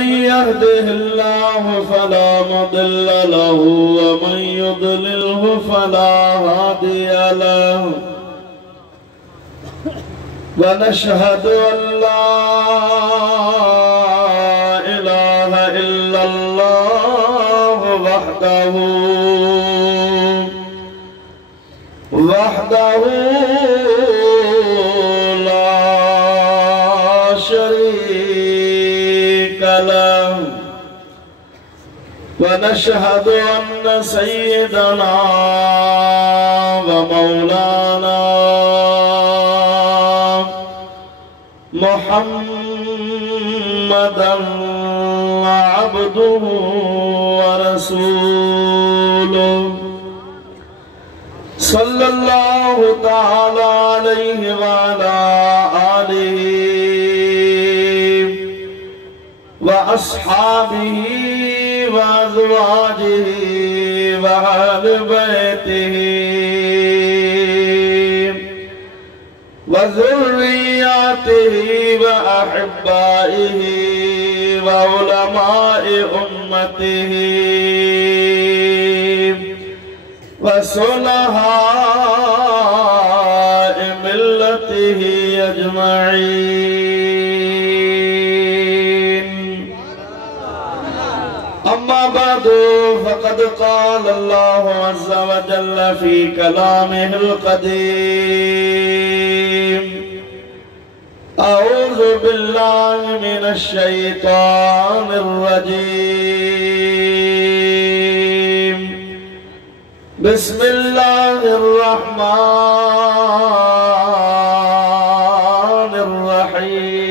من يهده الله فلا مضل له ومن يضلله فلا هادي له ونشهد أن لا إله إلا الله وحده لا شريك له ونشهد أن سيدنا ومولانا محمدا عبده ورسوله صلى الله تعالى عليه وعلى آله وأصحابه وأزواجه وأهل بيته وذرياته وأحبائه وعلماء أمته وصلحاء ملته أجمعين. أما بعد فقد قال الله عز وجل في كلامه القديم: أعوذ بالله من الشيطان الرجيم. بسم الله الرحمن الرحيم.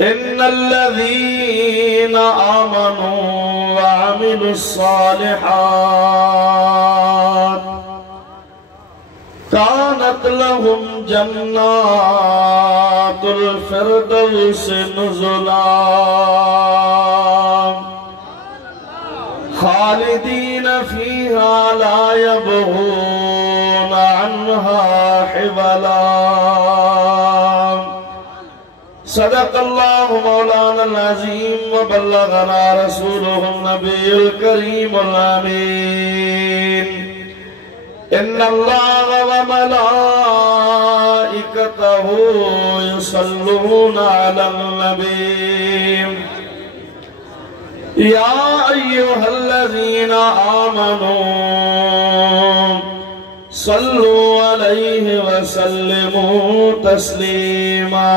إن الذين آمنوا وعملوا الصالحات كانت لهم جنات الفردوس نزلا خالدين فيها لا يبغون عنها حولا. صدق الله مولانا العظيم وبلغنا رسوله النبي الكريم الأمين. إن الله وملائكته يصلون على النبي يا أيها الذين آمنوا صلوا عليه وسلموا تسليما.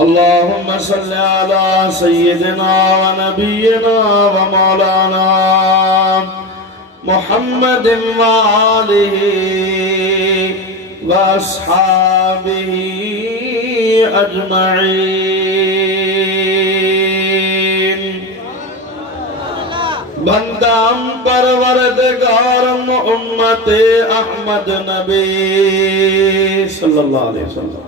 اللهم صل على سيدنا ونبينا ومولانا محمد وآله وأصحابه أجمعين. بندام परवरदिगारम उम्मते अहमद नबी सल्लल्लाहु अलैहि वसल्लम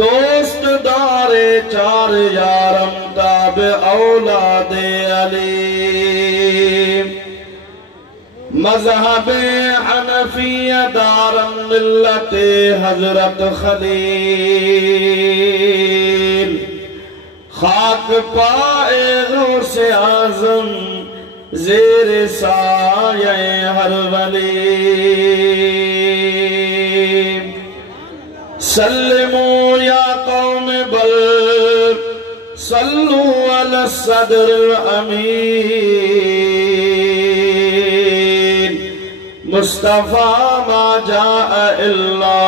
दोस्त दारे चार यारम ताब औलादे अली मज़हबे हनफिया दारम मिल्लते हजरत खलील खाक पाए गौसे आज़म ज़ेर साये हर वली सल्लिमू या कौम बल सल्लू अला सदर अमीन मुस्तफा मा जाअ इल्ला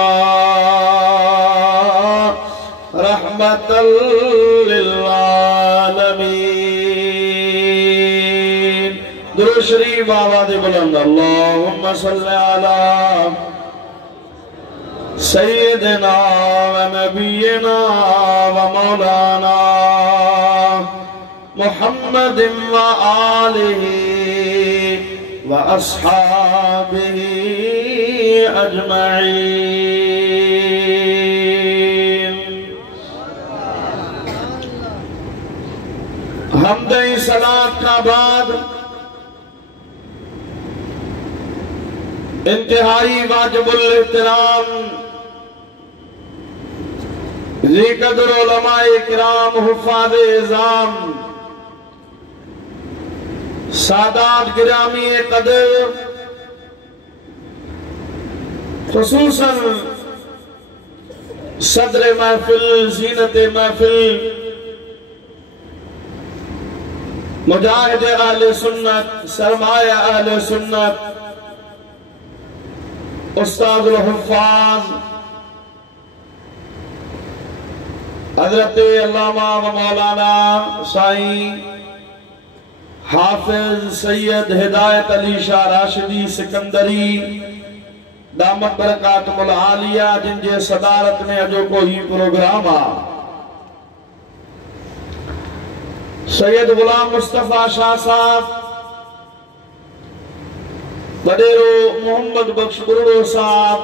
रहमतल लिल आलमीन। दुरूद शरीफ आवाज़ बुलंद अल्लाहुम्मा सल्लि अला सय्यिदिना व नबिय्यिना व मौलाना मुहम्मदिन व आलिहि व अस्हाबिहि अजमईन। हमदे सलात का बाद इंतहाई वाजिबुल एहतराम ज़िक्र उलमाए किराम हुफ़ाज़े इज़ाम सादात गिरामी क़दर ख़ुसूसन सदर महफिल ज़ीनत महफिल मुजाहिद अहले सुन्नत सरमाया अहले सुन्नत उस्ताद हुफ़ाज़ हज़रत अल्लामा व मौलाना साईं हाफिज सैयद हिदायत अली शाह राशिदी सिकंदरी दामत बरकातुल आलिया जिनके सदारत में अजो को ही प्रोग्राम आ सैयद गुलाम मुस्तफा शाह साहब बडेरो मोहम्मद बख्श बुरड़ो साहब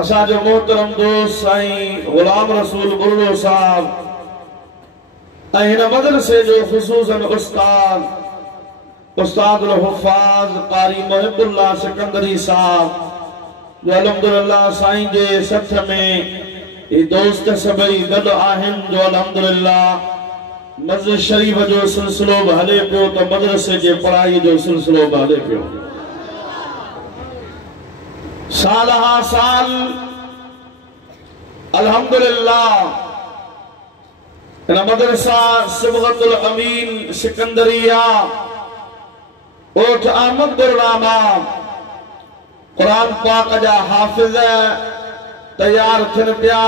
असाजो मोहतरम दोस्त साईं गुलाम रसूल बुरड़ो साहब इन मदरसे जो खुसूसन उस्ताद हुफ़ाज़ कारी मुहिबुल्लाह सिकंदरी साहब जो अल्हम्दुलिल्लाह साईं जे सथ में ये दोस्त सभई गॾु आहिनि जो अल्हम्दुलिल्लाह मस्जिद शरीफ जो सिलसिलो भी हले पियो तो मदरसे जे पढ़ाई जो सिलसिलो भी हले पियो साल हा साल अल्हम्दुलिल्लाह मदरसा सिबगतुल अमीन सिकंदरिया ओठ अहमद बुरनामा कुरान पाक जा हाफिज तैयार थियन पिया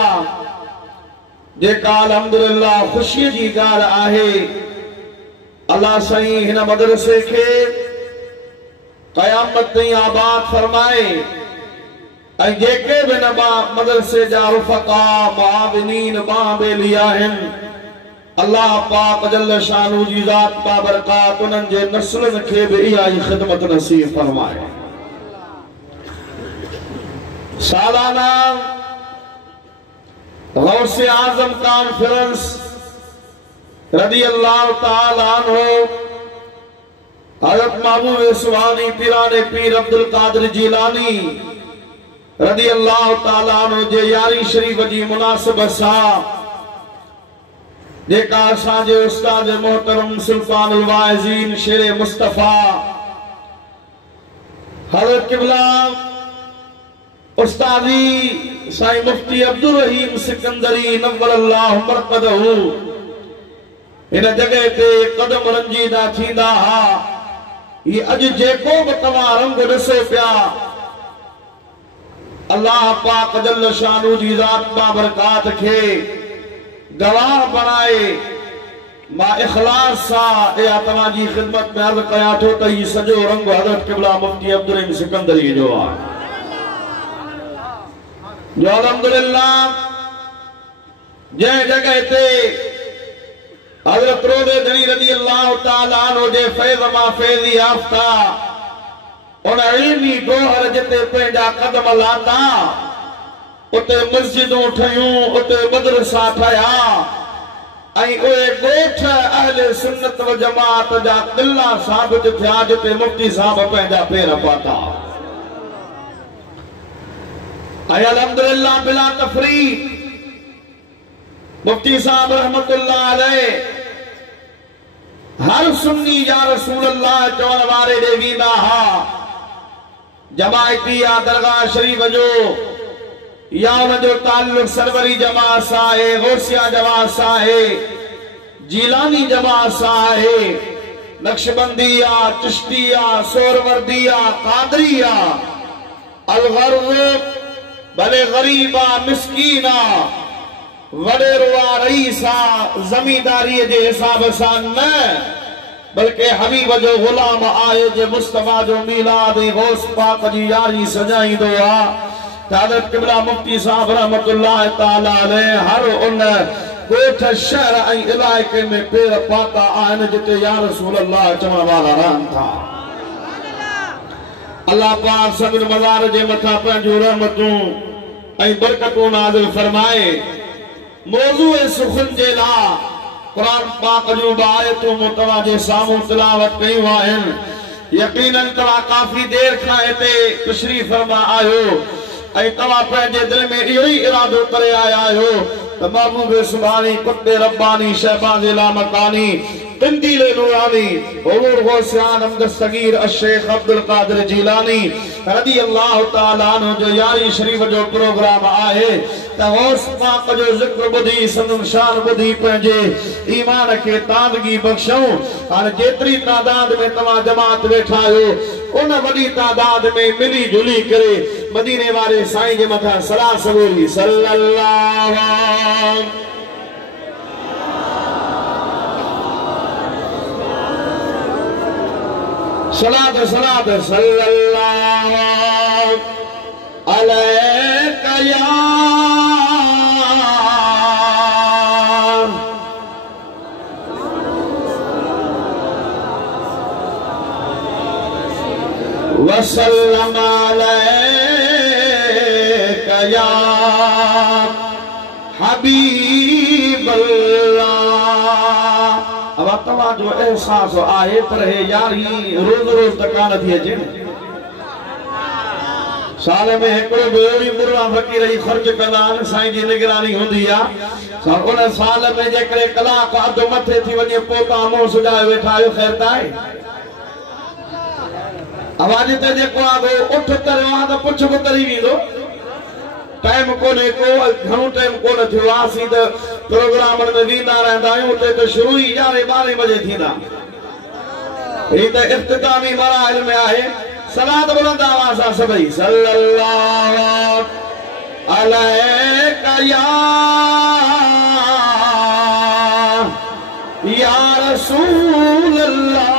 जेका अल्हम्दुलिल्लाह खुशी जी ॻाल्हि आहे अल्लाह साईं हिन मदरसे खे क़यामत ताईं आबाद फरमाए ऐं जेके भी न मदरसे जा रुफ़क़ा मुआविनीन बाबेली आहिनि अल्लाह पाक जल्ल शानू जी ज़ात बाबरकात उन्हनि जे नस्लनि खे भी इहा ही ख़िदमत नसीब फरमाए। सालाना गौसे आज़म कॉन्फ्रेंस रदी अल्लाह ताला अन्हु हज़रत महबूब सुभानी पीराने पीर अब्दुल कादिर जीलानी रदी अल्लाह ताला अन्हु जे यारी शरीफ जी मुनासिबत सां जेका असांजे उस्ताद मोहतरम सुल्तानुल वाइज़ीन शेरे मुस्तफा हज़रत किबला उस्तादी साईं मुफ्ती अब्दुल रहीम सिकंदरी नव्वरल्लाहु मरक़दहु इन जगह ते कदम रंजीदा थींदा हा ये अज जेको भी तव्हां रंग ॾिसो पिया अल्लाह पाक जल्ल शानू जी ज़ात बाबरकात खे गवाह बनाए मां इखलास सां या तव्हां जी ख़िदमत में अर्ज़ कयां थो त ही सॼो रंग हज़रत किबला मुफ्ती अब्दुल रहीम सिकंदरी जो आहे जो अल्हम्दुलिल्लाह जै जगह ते हज़रत रोदे दनी रज़ी अल्लाह ताला अन्हु जे फैज़ मां फैज़ी याफ़्ता उन इल्मी गोहर जिते पंहिंजा कदम लाता उते मस्जिदूं ठहियूं उते मदरसा ठहिया ऐं उहे ॻोठ अहले सुन्नत व जमात जा क़िला साबित थिया जिते मुफ्ती साहब पंहिंजा पेर पाता ऐं अल्हम्दुलिल्लाह बिला तफरीक मुफ्ती साहब रहमतुल्लाह अलैह हर सुन्नी या रसूल अल्लाह चवण वारे ॾे वेंदा हा जमायती या दरगाह शरीफ जो या उन जो ताल्लुक सरवरी जमात सां आहे गौसिया जमात सां आहे जीलानी जमात सां आहे नक्शबंदिया चिश्तिया सोरवर्दिया कादरिया अलगर्ज़ भले गरीबा मिस्कीना वडेरुआ रईसा जमींदारी जे हिसाब सां न बल्कि हबीब जो गुलाम आए जे मुस्तफा जो मीलाद गौस पाक जी यारी सजाईंदो आ हज़रत किबला मुफ्ती साहब रहमतुल्लाह ताला अलैह हर उन ॻोठ शहर ऐं इलाइक़े में पेर पाता आहिनि जिते या रसूल अल्लाह चवण वारा रहनि था अल्लाह पाक सभिनी मज़ार जे मथां पंहिंजूं रहमतूं ऐं बरकतूं नाज़िल फरमाए मौज़ू सुखुन जे लाइ कुरान पाक जूं आयतूं तव्हां जे साम्हूं तिलावत कयूं आहिनि यकीनन तवा काफी देर खां हिते तशरीफ फरमा आयो ऐं तवा पंहिंजे दिल में इहो ई इरादो करे आया आहियो त महबूब सुभानी कुत्ते रब्बानी शहबाज़ लामकानी तंदील नूरानी हुजूर गौसियान अहमद सगीर शेख अब्दुल कादिर जीलानी रज़ी अल्लाह तआला अन्हु जो यारी शरीफ जो प्रोग्राम आहे त गौस पाक जो जिक्र बुधी सनम शान बुधी पंहिंजे ईमान के ताज़गी बख्शूं। हाणे जेतिरी तादाद में तव्हां जमात वेठा आहियो उन वॾी तादाद में मिली जुली करे मदीने वारे साईं जे मथां सलाह सबूरी सल्लल्लाहु सलात सलात सल्लल्लाहु अलैका या वसल्लम अलैका या हबीबल्लाह। अब तव्हां जो एहसास आहे पर हे यारी रोज रोज तकान थी अचे साल में हिकिड़ो ॿियो मुर्रा फ़कीर जी ख़र्च कंदा आहिनि साईं जी निगरानी हूंदी आहे उन साल में जेकॾहिं कलाक अधु मथे थी वञे पोइ तव्हां मुंहुं सुॼाए वेठा आहियो ख़ैर त आहे आवाज़ ते जेको आहे उठ तरियो आहे त पुछ बि तरी वेंदो टाइम कोने को घणो टाइम कोन थियो आहे असीं त प्रोग्रामनि में वेंदा रहंदा आहियूं उते त शुरू ई 11-12 बजे थींदा ही त इख़्तितामी मराहिल में आहे। सलात बुलंद आवाज़ सां सभई सल्लल्लाहु अलैका या रसूल अल्लाह।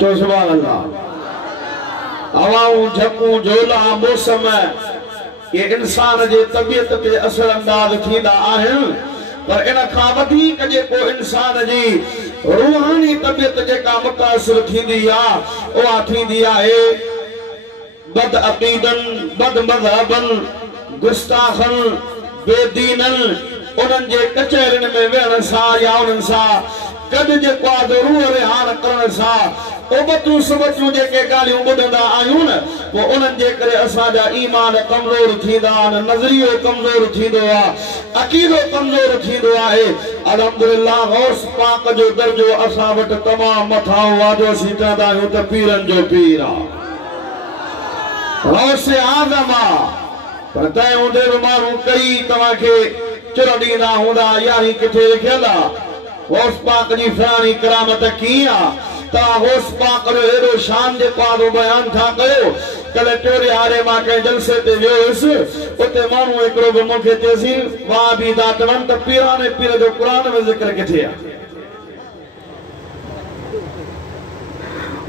तो सुभान अल्लाह हवाऊं झपूं झोला मौसम ये इंसान जे तबियत ते असर अंदाज थींदा आहिनि पर इन खां वधीक जेको इंसान जी रूहानी तबियत जेका मुतासिर थींदी आहे उहा थींदी आहे बद अक़ीदन बद मज़हबन गुस्ताखन बेदीनन उन्हनि जे कचहरियुनि में वेहण सां या उन्हनि सां कद जेको आहे रूह रिहान करण सां ओबतूं सबतूं जेके ॻाल्हियूं ॿुधंदा आहियूं न पोइ उन्हनि जे करे असांजा ईमान कमज़ोर थींदा आहिनि नज़रियो कमज़ोर थींदो आहे अक़ीदो कमज़ोर थींदो आहे। अल्हम्दुलिल्लाह गौस पाक जो दर्जो असां वटि तमामु मथां वादो असीं चवंदा आहियूं त पीरनि जो पीर आहे गौस आज़म आहे पर तंहिं हूंदे बि माण्हू कई तव्हांखे चुर ॾींदा हूंदा यारी किथे लिखियल आहे गौस पाक जी फलाणी करामत कीअं आहे तव्हां गौस पाक जो हेॾो शान जेको आहे बयान था कयो कल्ह टियों हारे मां कंहिं जलसे ते वियो हुयुसि उते माण्हू हिकिड़ो बि मूंखे चयोसीं वाह बि दात वञ त पीराने पीर जो क़ुरान में ज़िक्र किथे आहे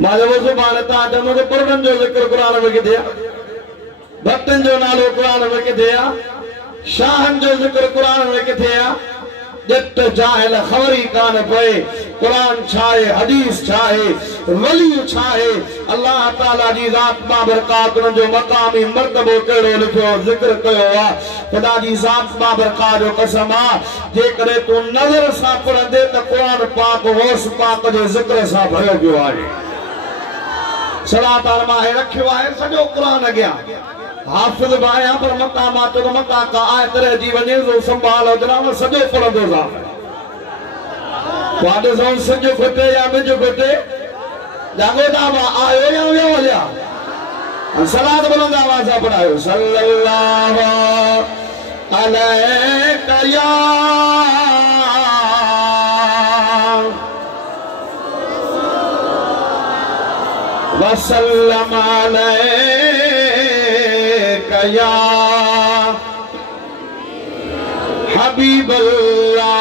मां चयो सुभाणे तव्हां चवंदो त पुरनि जो ज़िक्र क़ुरान में किथे आहे भक्तनि जो नालो क़ुरान में किथे आहे शाहनि जो ज़िक्र क़ुरान में किथे आहे जट जाहिल ख़बर ई कान पए क़ुरान छाए हदीस छाए वली छाए अल्लाह ताला जी ज़ात बाबरकात उन जो मक़ामी मर्तबो कहिड़ो लिखियो ज़िक्र कयो आहे खुदा जी ज़ात बाबरकात जो कसम आहे जेकॾहिं तूं नज़र सां पढ़ंदे त क़ुरान पाक गौस पाक जे ज़िक्र सां भरियो पियो आहे सलात मां रखियो आहे सॼो क़ुरान अॻियां हाफिज़ बाया पर मकामात तो मका का आयत रह जी वने जो संभाल जनाब सजो पढ़ंदो सा वादे जो सजो घटे या मुझो घटे जागो दा आयो या वियो हलिया सलात बुलंद आवाज़ सां पढ़ायो सल्लल्लाहु अलैका या वसल्लम अलैका या हबीबल्लाह।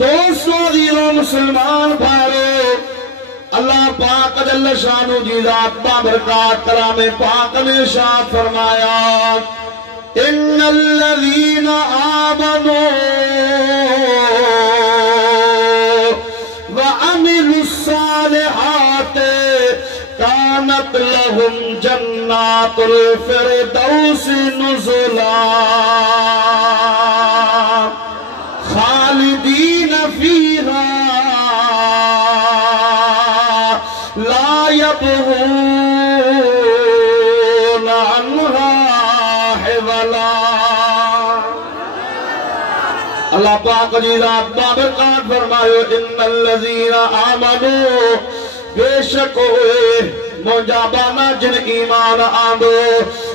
दोस्तों दीनों मुसलमान भाइयों अल्लाह पाक जल्ल शानु जी ज़ात बाबरकात कलाम पाक ने इरशाद फरमाया इन्नल्लज़ीना आमनू व अमिलुस्सालिहात कानत लहुम जन्नत जन्नातुल फिरदौस नुज़ुला खालिदीन फीहा ला यबगूना अन्हा हिवला। अल्लाह पाक जी रात बाबरकात फरमायो इन्नल्लज़ीना आमनू बेशक मोजा बाना जिन ईमान आंदो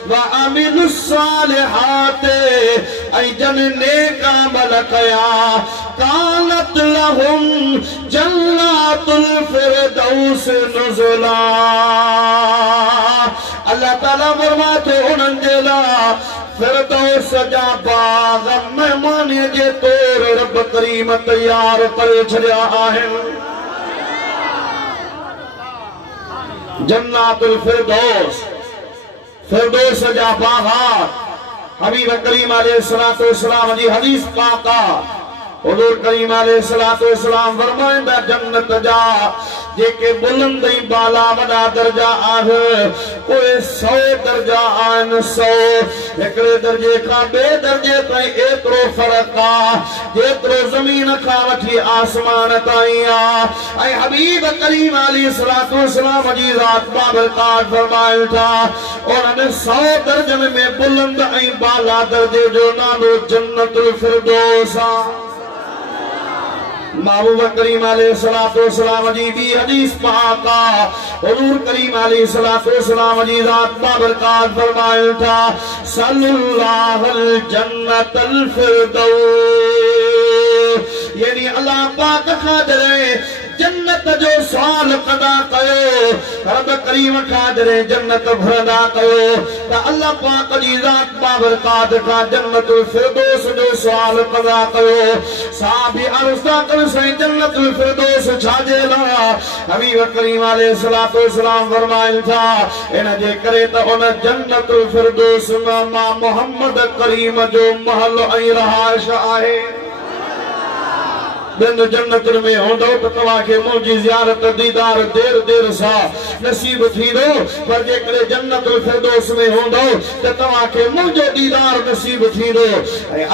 व अमिलुस्सालिहात ऐ जन नेक अमल कया कानत लहुम जन्नातुल फिरदौस नुज़ुला। अल्लाह ताला फरमाते उन्हनि जे लाइ फिरदौस जा बाग मेहमान जे तौर रब करीम तैयार करे छॾिया आहिनि। जन्नातुल फिरदौस फिरदौस जा बागात हबीब करीम अलैहिस्सलातु वस्सलाम जी हदीस पाक हुजूर करीम अलैहिस्सलातु वस्सलाम फरमाइंदा जन्नत जा जेके बुलंद ऐं बाला वॾा दर्जा आहिनि उहे 100 दर्जा आहिनि। 100 हिकिड़े दर्जे खां ॿिए दर्जे ताईं एतिरो फ़र्क़ु आहे जेतिरो ज़मीन खां वठी आसमान ताईं आहे। ऐं हबीब करीम अलैहिस्सलातु वस्सलाम जी ज़ात बाबरकात फरमाइनि था उन्हनि 100 दर्जनि में बुलंद ऐं बाला दर्जे जो नालो जन्नतुल फिरदौस आहे। महबूब करीम अलैहिस्सलातु वस्सलाम जी बी हदीस पाक हुजूर करीम अलैहिस्सलातु वस्सलाम जी ज़ात बाबरकात फरमाइनि था सल्लल्लाहुल जन्नतल फिरदौस यानी अल्लाह पाक खां जन्नत जो सवाल कदा कयो रब करीम खां जन्नत भरदा कयो त अल्लाह पाक जी ज़ात बाबरकात खां जन्नतुल फिरदौस जो सवाल कदा कयो। साहबी अर्ज़ कन से जन्नतुल फिरदौस छाजे ला हबीब करीम अलैहिस्सलातु वस्सलाम फरमाइनि था इन जे करे त उन जन्नतुल फिरदौस मां मोहम्मद करीम जो महल ऐं रहाइश आहे। बिन जन्नत में होंदो तो तवाके मुझी ज़ियारत दीदार देर देर सा नसीब थींदो पर जेकरे जन्नतुल फिरदौस में होंदो तो तवाके मुझो दीदार नसीब थींदो।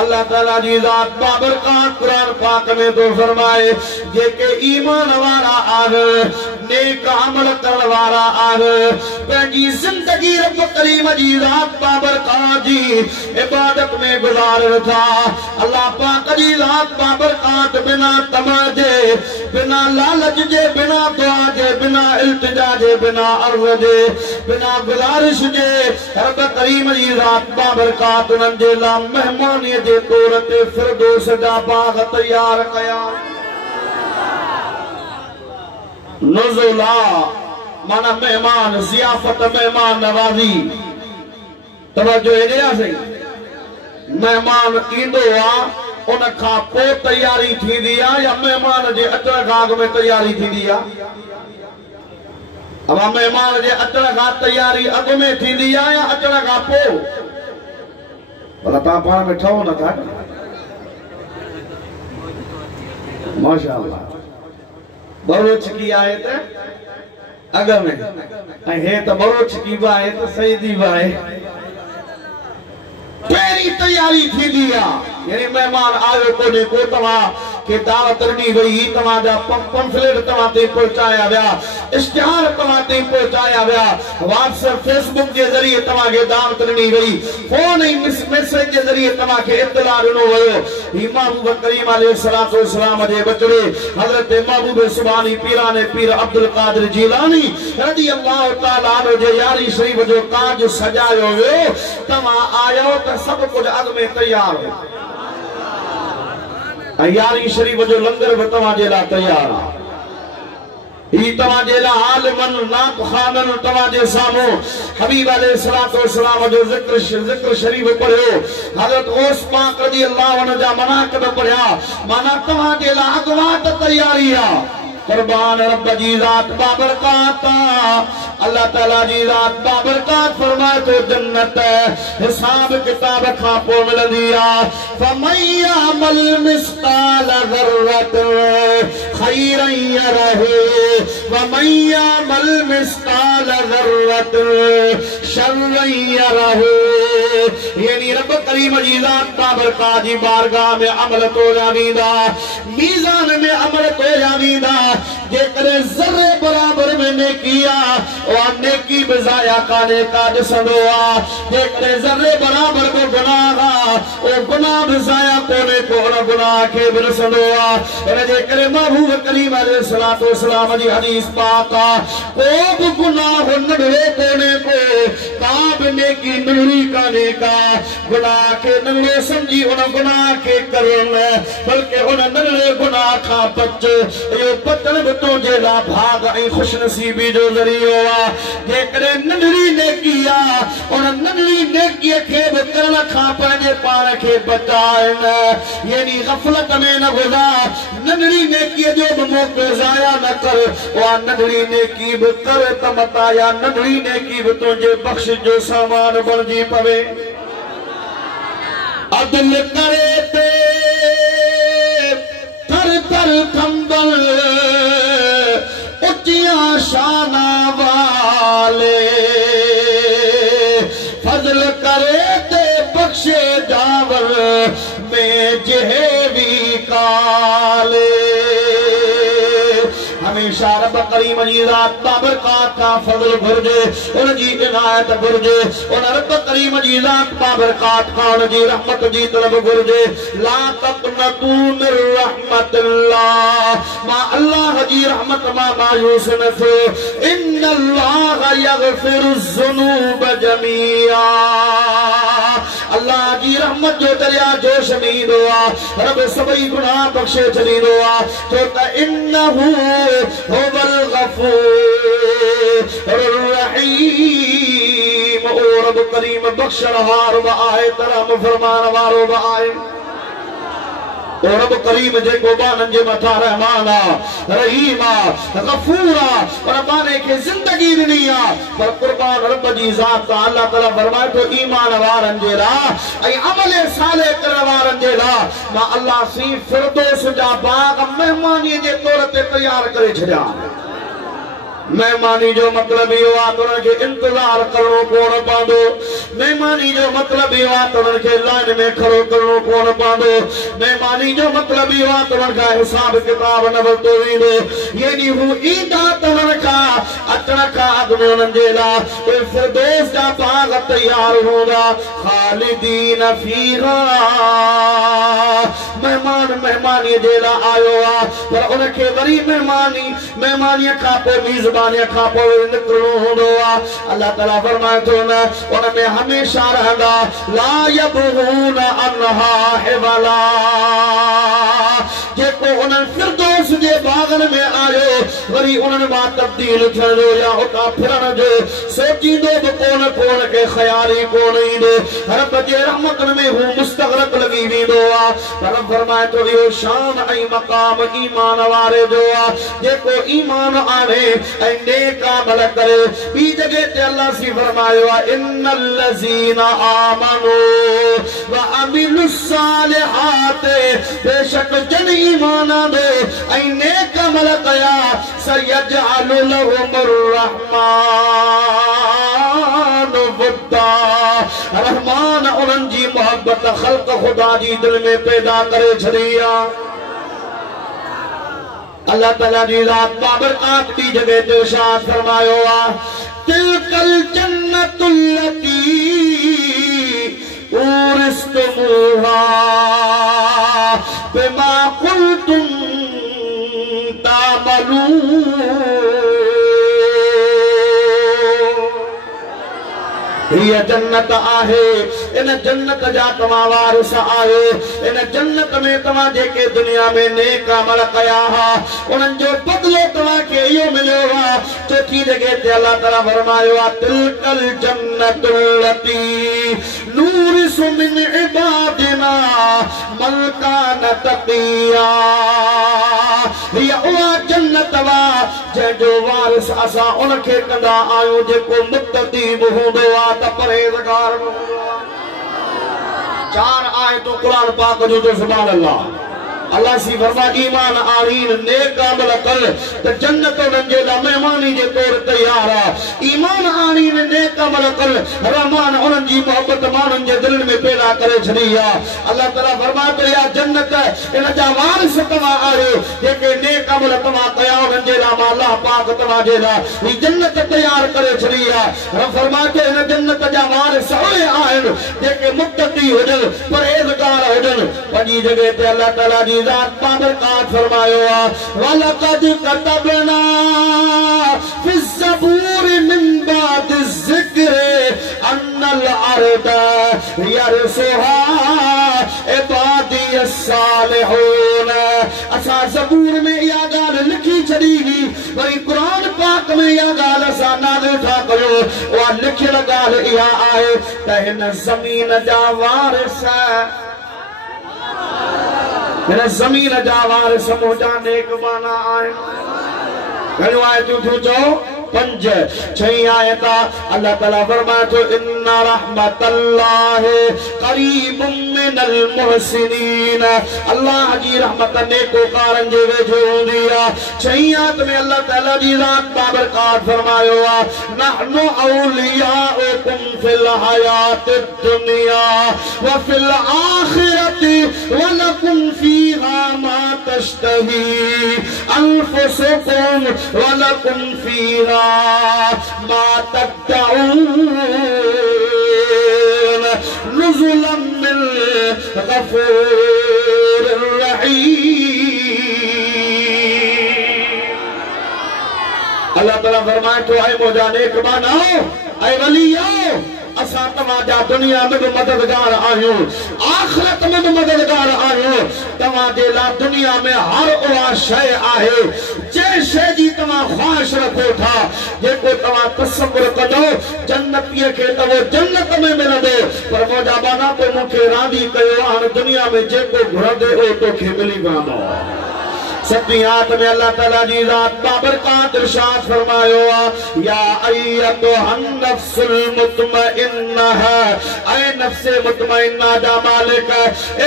अल्लाह ताला जी ज़ात बाबरकात कुरान पाक में तो फरमाए जेके ईमान वारा आहिनि नेक अमल करण वारा आहिनि पंहिंजी जिंदगी रब करीम जी ज़ात बाबरकात जी इबादत में गुज़ारनि था। अल्लाह पाक जी ज़ात बाबरकात बिना तमाजे बिना लालच जे बिना दुआ जे बिना इल्तिजा जे बिना अर्ज़ जे बिना गुज़ारिश जे रब करीम जी ज़ात बाबरकात उन्हनि जे लाइ मेहमानीअ जे तौर ते फिरदौस जा बाग तैयार कया। नुज़ुला माना मेहमान ज़ियाफ़त मेहमान नवाज़ी तवज्जो हेॾे आहे सही मेहमान ईंदो आहे उन खां पोइ तैयारी थींदी आहे या मेहमान जे अचण खां अॻु में तैयारी थींदी आहे। अब मेहमान जे अचण खां तैयारी अॻु में थींदी आहे या अचण खां पोइ भला तव्हां पाण में ठहो नथा माशाअल्लाह बरोच की आहे त अॻ में ऐं हे त बरोच की बि आहे त सईदी बि आहे पहली तैयारी थी यानी मेहमान आयो कोने को तवा के दावत ॾिनी वई तवा जा पंफलेट तवा ते पहुंचाया विया इश्तिहार तवा ते पहुंचाया विया व्हाट्सएप फेसबुक के जरिए तवा के दावत ॾिनी वई फोन ऐं मैसेज के जरिए तवा के इत्तला ॾिनो वियो। ही महबूब करीम अलैहिस्सलातु वस्सलाम जे बचड़े हज़रत महबूब सुभानी पीराने पीर अब्दुल कादिर जीलानी रज़ी अल्लाह तआला अन्हु जे यारी शरीफ जो काज सजायो वियो तवा आयो त सब कुछ अग में तैयार हो यारी शरीफ जो लंगर भी तवाजे ला तैयार ही तवाजे ला आलिमन नाक खानन तवाजे सामो हबीब अलैहिस्सलातु वस्सलाम जो जिक्र शरीफ पढ़ियो हजरत गौस पाक रज़ी अल्लाह अन्हु जा मनाक़िब पढ़िया माना तवाजे ला अगवात तैयारी आ कुर्बान रब जी ज़ात बाबरकात अल्लाह ताला जी ज़ात बाबरकात फरमाए तो जन्नत हिसाब किताब खां पोइ मिलंदी आहे फमय्यामल मिस्काल ज़र्रत खैरन यरहु वमय्यामल मिस्काल ज़र्रत शर्रन यरहू, यानी रब करीम जी ज़ात बाबरकात जी बारगाह में अमल तो जावींदा, मीज़ान में अमल तो जावींदा। जेकरे ज़र्रे बराबर में नेकिया और नेकी बजाया काने का ॾिसंदो आ, जेकरे ज़र्रे बराबर को गुनाह ओ गुनाह बजाया कोने को उन गुनाह के भी ॾिसंदो आ। इन जे करे महबूब करीम अलैहिस्सलातु वस्सलाम जी हदीस पाक आ, को भी गुनाह नंढड़े कोने को, का भी नेकी नंढड़ी काने का। गुनाह के नंढड़ो समझी उन गुनाह के करण, बल्कि उन नंढड़े गुनाह का बच, यो बचण भी तुझे ला भाग ऐं खुशनसीबी जो ज़रियो आ। जेकरे नंढड़ी नेकी आ, उन नंढड़ी नेकीअ खे भी करण खां पंहिंजे पाण खे बचाइण, यानी गफ़लत में न गुज़ार, नंढड़ी नेकीअ जो भी मौक़ो ज़ाया न कर, उहा नंढड़ी नेकी भी कर त मता या नंढड़ी नेकी भी तुझे बख़्शिश जो सामान बणिजी पवे। अदल करे ते थर थर कंबल उचिया शाना वाले, फजल करे ते बख्शे जावर में जहेवी काले। हमेशा रब करीम जी ज़ात बाबरकात का फजल घुर्जे, उन जी इनायत घुर्जे, उन रब करीम जी ज़ात बाबरकात का उन जी रहमत जी तलब घुर्जे। ला तक़नतू मिन रहमतिल्लाह, मां अल्लाह जी रहमत मां मायूस न थियो। इन्नल्लाह यग़फिरु ज़ुनूब जमीआ, अल्लाह जी रहमत जो दरिया जोश में ईंदो आ, रब सभई गुनाह बख़्शे छॾींदो आ, छो त इन्नहू हुवल गफ़ूरुर रहीम। ओ रब करीम बख़्शणहार बि आहे, करम फरमान वारो बि आहे। ओ रब करीम जेको बाननि जे मथां रहमान आ, रहीम आ, गफ़ूर आ, पर बाने खे ज़िंदगी ॾिनी आ, पर क़ुर्बान रब जी ज़ात आ। अल्लाह ताला फरमाए थो ईमान वारनि जे लाइ ऐं अमल साले करण वारनि जे लाइ मां अल्लाह सी फिरदौस जा बाग महिमानीअ जे तौर ते तयार करे छॾिया। मेहमानी जो मतलब इहो आहे त उनखे इंतज़ार करणो कोन पवंदो, मेहमानी जो मतलब इहो आहे त उनखे लाइन में खड़ो करणो कोन पवंदो, मेहमानी जो मतलब इहो आहे त उनखां हिसाब किताब न वरितो वेंदो, यानी हू ईंदा त उनखां अचण खां अॻु में उन्हनि जे लाइ उहे फिरदौस जा बाग तयार हूंदा, ख़ालिदीन फीहा। मेहमान मेहमानीअ जे लाइ आयो आहे, पर उनखे वरी मेहमानीअ खां पोइ मीज़बानीअ खां पोइ निकिरणो हूंदो आहे। अल्लाह ताला फरमाए थो न उन में हमेशा रहंदा, ला यबगून अन्हा हिवला। जेको उन्हनि फिरदौस जे बागनि में आयो वरी उन्हनि मां तब्दील थियण जो या उतां फिरण जो सोचींदो बि कोन, कोन खे ख़याल ई कोन ईंदो। रब जे रहमतनि में हू मुस्तग़रक़ लॻी वेंदो आहे। पर फरमाए थो इहो शान ऐं मक़ाम ईमान वारे जो आहे, जेको ईमान आणे ऐं नेक अमल करे। ॿी जॻह ते अल्लाह सी फरमायो आहे, इन्नल लज़ीना आमनू व अमिलुस्सालिहात, बेशक जन ईमान आंदो ऐं नेक अमल कया, सयजअलु लहुमुर रहमानु वद्दा। रहमान उन्हनि जी मोहब्बत ख़ल्क़ ख़ुदा जी दिल में पैदा करे छॾी आहे। अल्लाह ताला जी ज़ात बाबरकात की जगह ते इरशाद फरमायो आहे, तिलकल जन्नतुल लती उरिस्तुमुहा बिमा कुंतुम तामलून। ये जन्नत आहे, इन जन्नत जा तव्हां वारिस आयो। इन जन्नत में तव्हां जेके दुनिया में नेक अमल कया हा उन्हनि जो बदिलो तव्हांखे इहो मिलियो आहे। चौथी जॻह ते अल्लाह ताला फरमायो आहे, तिलकल जन्नतुल लती नूरिसु मिन इबादिना मन कान तक़िया। हीअ उहा जन्नत आहे जंहिंजो वारिस असां उनखे कंदा आहियूं जेको मुत्तक़ी बि हूंदो आहे त परहेज़गार बि हूंदो आहे। चार आयतूं क़ुरान पाक जूं, सुभान अल्लाह। अल्लाह सी फरमा ईमान आनीन नेक अमल कर त जन्नत उन्हनि जे लाइ मेहमानी जे तौर तैयार आहे। ईमान आनीन नेक अमल कर रहमान उन्हनि जी मोहब्बत माण्हुनि जे दिलनि में पैदा करे छॾी आहे। अल्लाह ताला फरमा तो या जन्नत इन जा वारिस तव्हां आहियो जेके नेक अमल तव्हां कया उन्हनि जे लाइ अल्लाह पाक तव्हां जे लाइ ही जन्नत तैयार करे छॾी आहे। फरमा तो इन जन्नत जा वारिस उहे आहिनि जेके मुत्तक़ी हुजनि परहेज़गार हुजनि। पंजी जगह ते अल्लाह ताला जी ज़ात बाबरकात फरमायो आहे वलक़द कतबना फि ज़बूर मिन बाद ज़िक्र अन्नल अर्द यरसुहा इबादी अस्सालिहून। असा ज़बूर में इहा ॻाल्हि लिखी छॾी हुई वरी क़ुरान पाक में इहा ॻाल्हि असां नाज़िल था कयूं। उहा लिखियल ॻाल्हि इहा आहे त हिन ज़मीन जा वारिस हिन ज़मीन जा वारिस मुंहिंजा नेक माना आहिनि। घणियूं आयतूं थियूं चओ पंज छही आयत अल्लाह ताला फरमाए थो इन्ना रहमतल्लाहि करीबुम मिनल मुहसिनीन। अल्लाह जी रहमत नेकोकारनि जे वेझो हूंदी आहे। छही आयत में अल्लाह ताला जी ज़ात बाबरकात फरमायो आहे नहनु औलियाउकुम फिल हयातिद दुनिया व फिल आखिरति व लकुम फीहा मा तश्तही अनफुसुकुम व लकुम फीहा मा तदऊन नुज़ुलन मिन गफूरिर रहीम। अल्लाह ताला फरमाए तो ऐ मुंहिंजा नेक मानाओ ऐ वलियो असां तव्हांजा दुनिया में भी मददगार आहियूं आखिरत में भी मददगार आहियूं। तव्हां जे लाइ दुनिया में हर उहा शइ आहे जंहिं शइ जी तव्हां ख्वाहिश रखो था जेको तव्हां तसव्वुर कंदो जन्नतीअ खे त उहो जन्नत में मिलंदो। पर मुंहिंजा बाना तो मूंखे राज़ी कयो हाणे दुनिया में जेको घुरंदे उहो तोखे मिली वेंदो। सतियात में अल्लाह ताला जी ज़ात बाबरकात इरशाद फरमायो या अय्युहन नफ्सुल मुतमइन्ना ऐ नफ्से मुतमइन्ना जा मालिक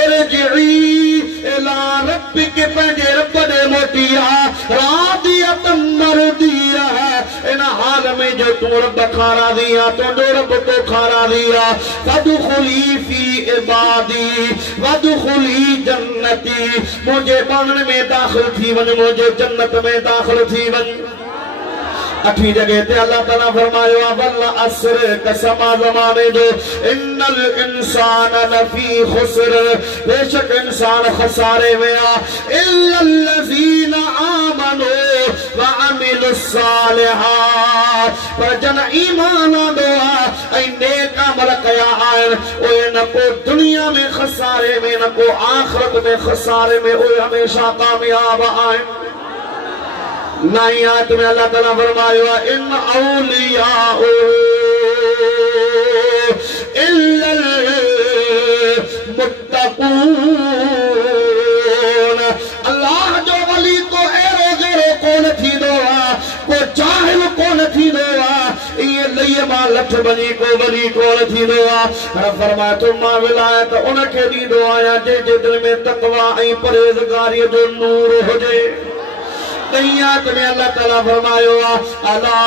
इरजिई इला रब्बिक पंहिंजे रब ॾे मोटी आ रादियतन मर्दिया इन हाल में जो तू रब खां राज़ी आ तुंहिंजो रब तोखां राज़ी आ फदखुली फी इबादी वदखुली जन्नती मुंहिंजे बाग़न में दाख़िल थी वन मुझे जन्नत में दाखिल थी वन। अठी जगह ते अल्लाह ताला फरमायो वल असर कसम ज़माने जो इन्नल इंसान लफी खुस्र बेशक इंसान खसारे में आ इल्लल लज़ीना आमनु व अमिलुस सालिहात पर जन ईमान आंदो आ ऐं नेक अमल कया आहिनि उहे न को दुनिया में खसारे में न को आखिरत में खसारे में उहे हमेशा कामयाब आहिनि। नई आयत में अल्लाह ताला फरमायो इन औलियाउ इल्लल मुत्तकून। अल्लाह जो वली को एरो गेरो कोन थींदो आ को जाहिल कोन थींदो आ ये लईअ मां लठ बनी को वली कोन थींदो आ। फरमाए तो मां विलायत उनखे ॾींदो आहियां जंहिंजे दिलि में तक़वा ऐं परहेज़गारीअ जो नूर हुजे। तैयात में अल्लाह ताला फरमायो अला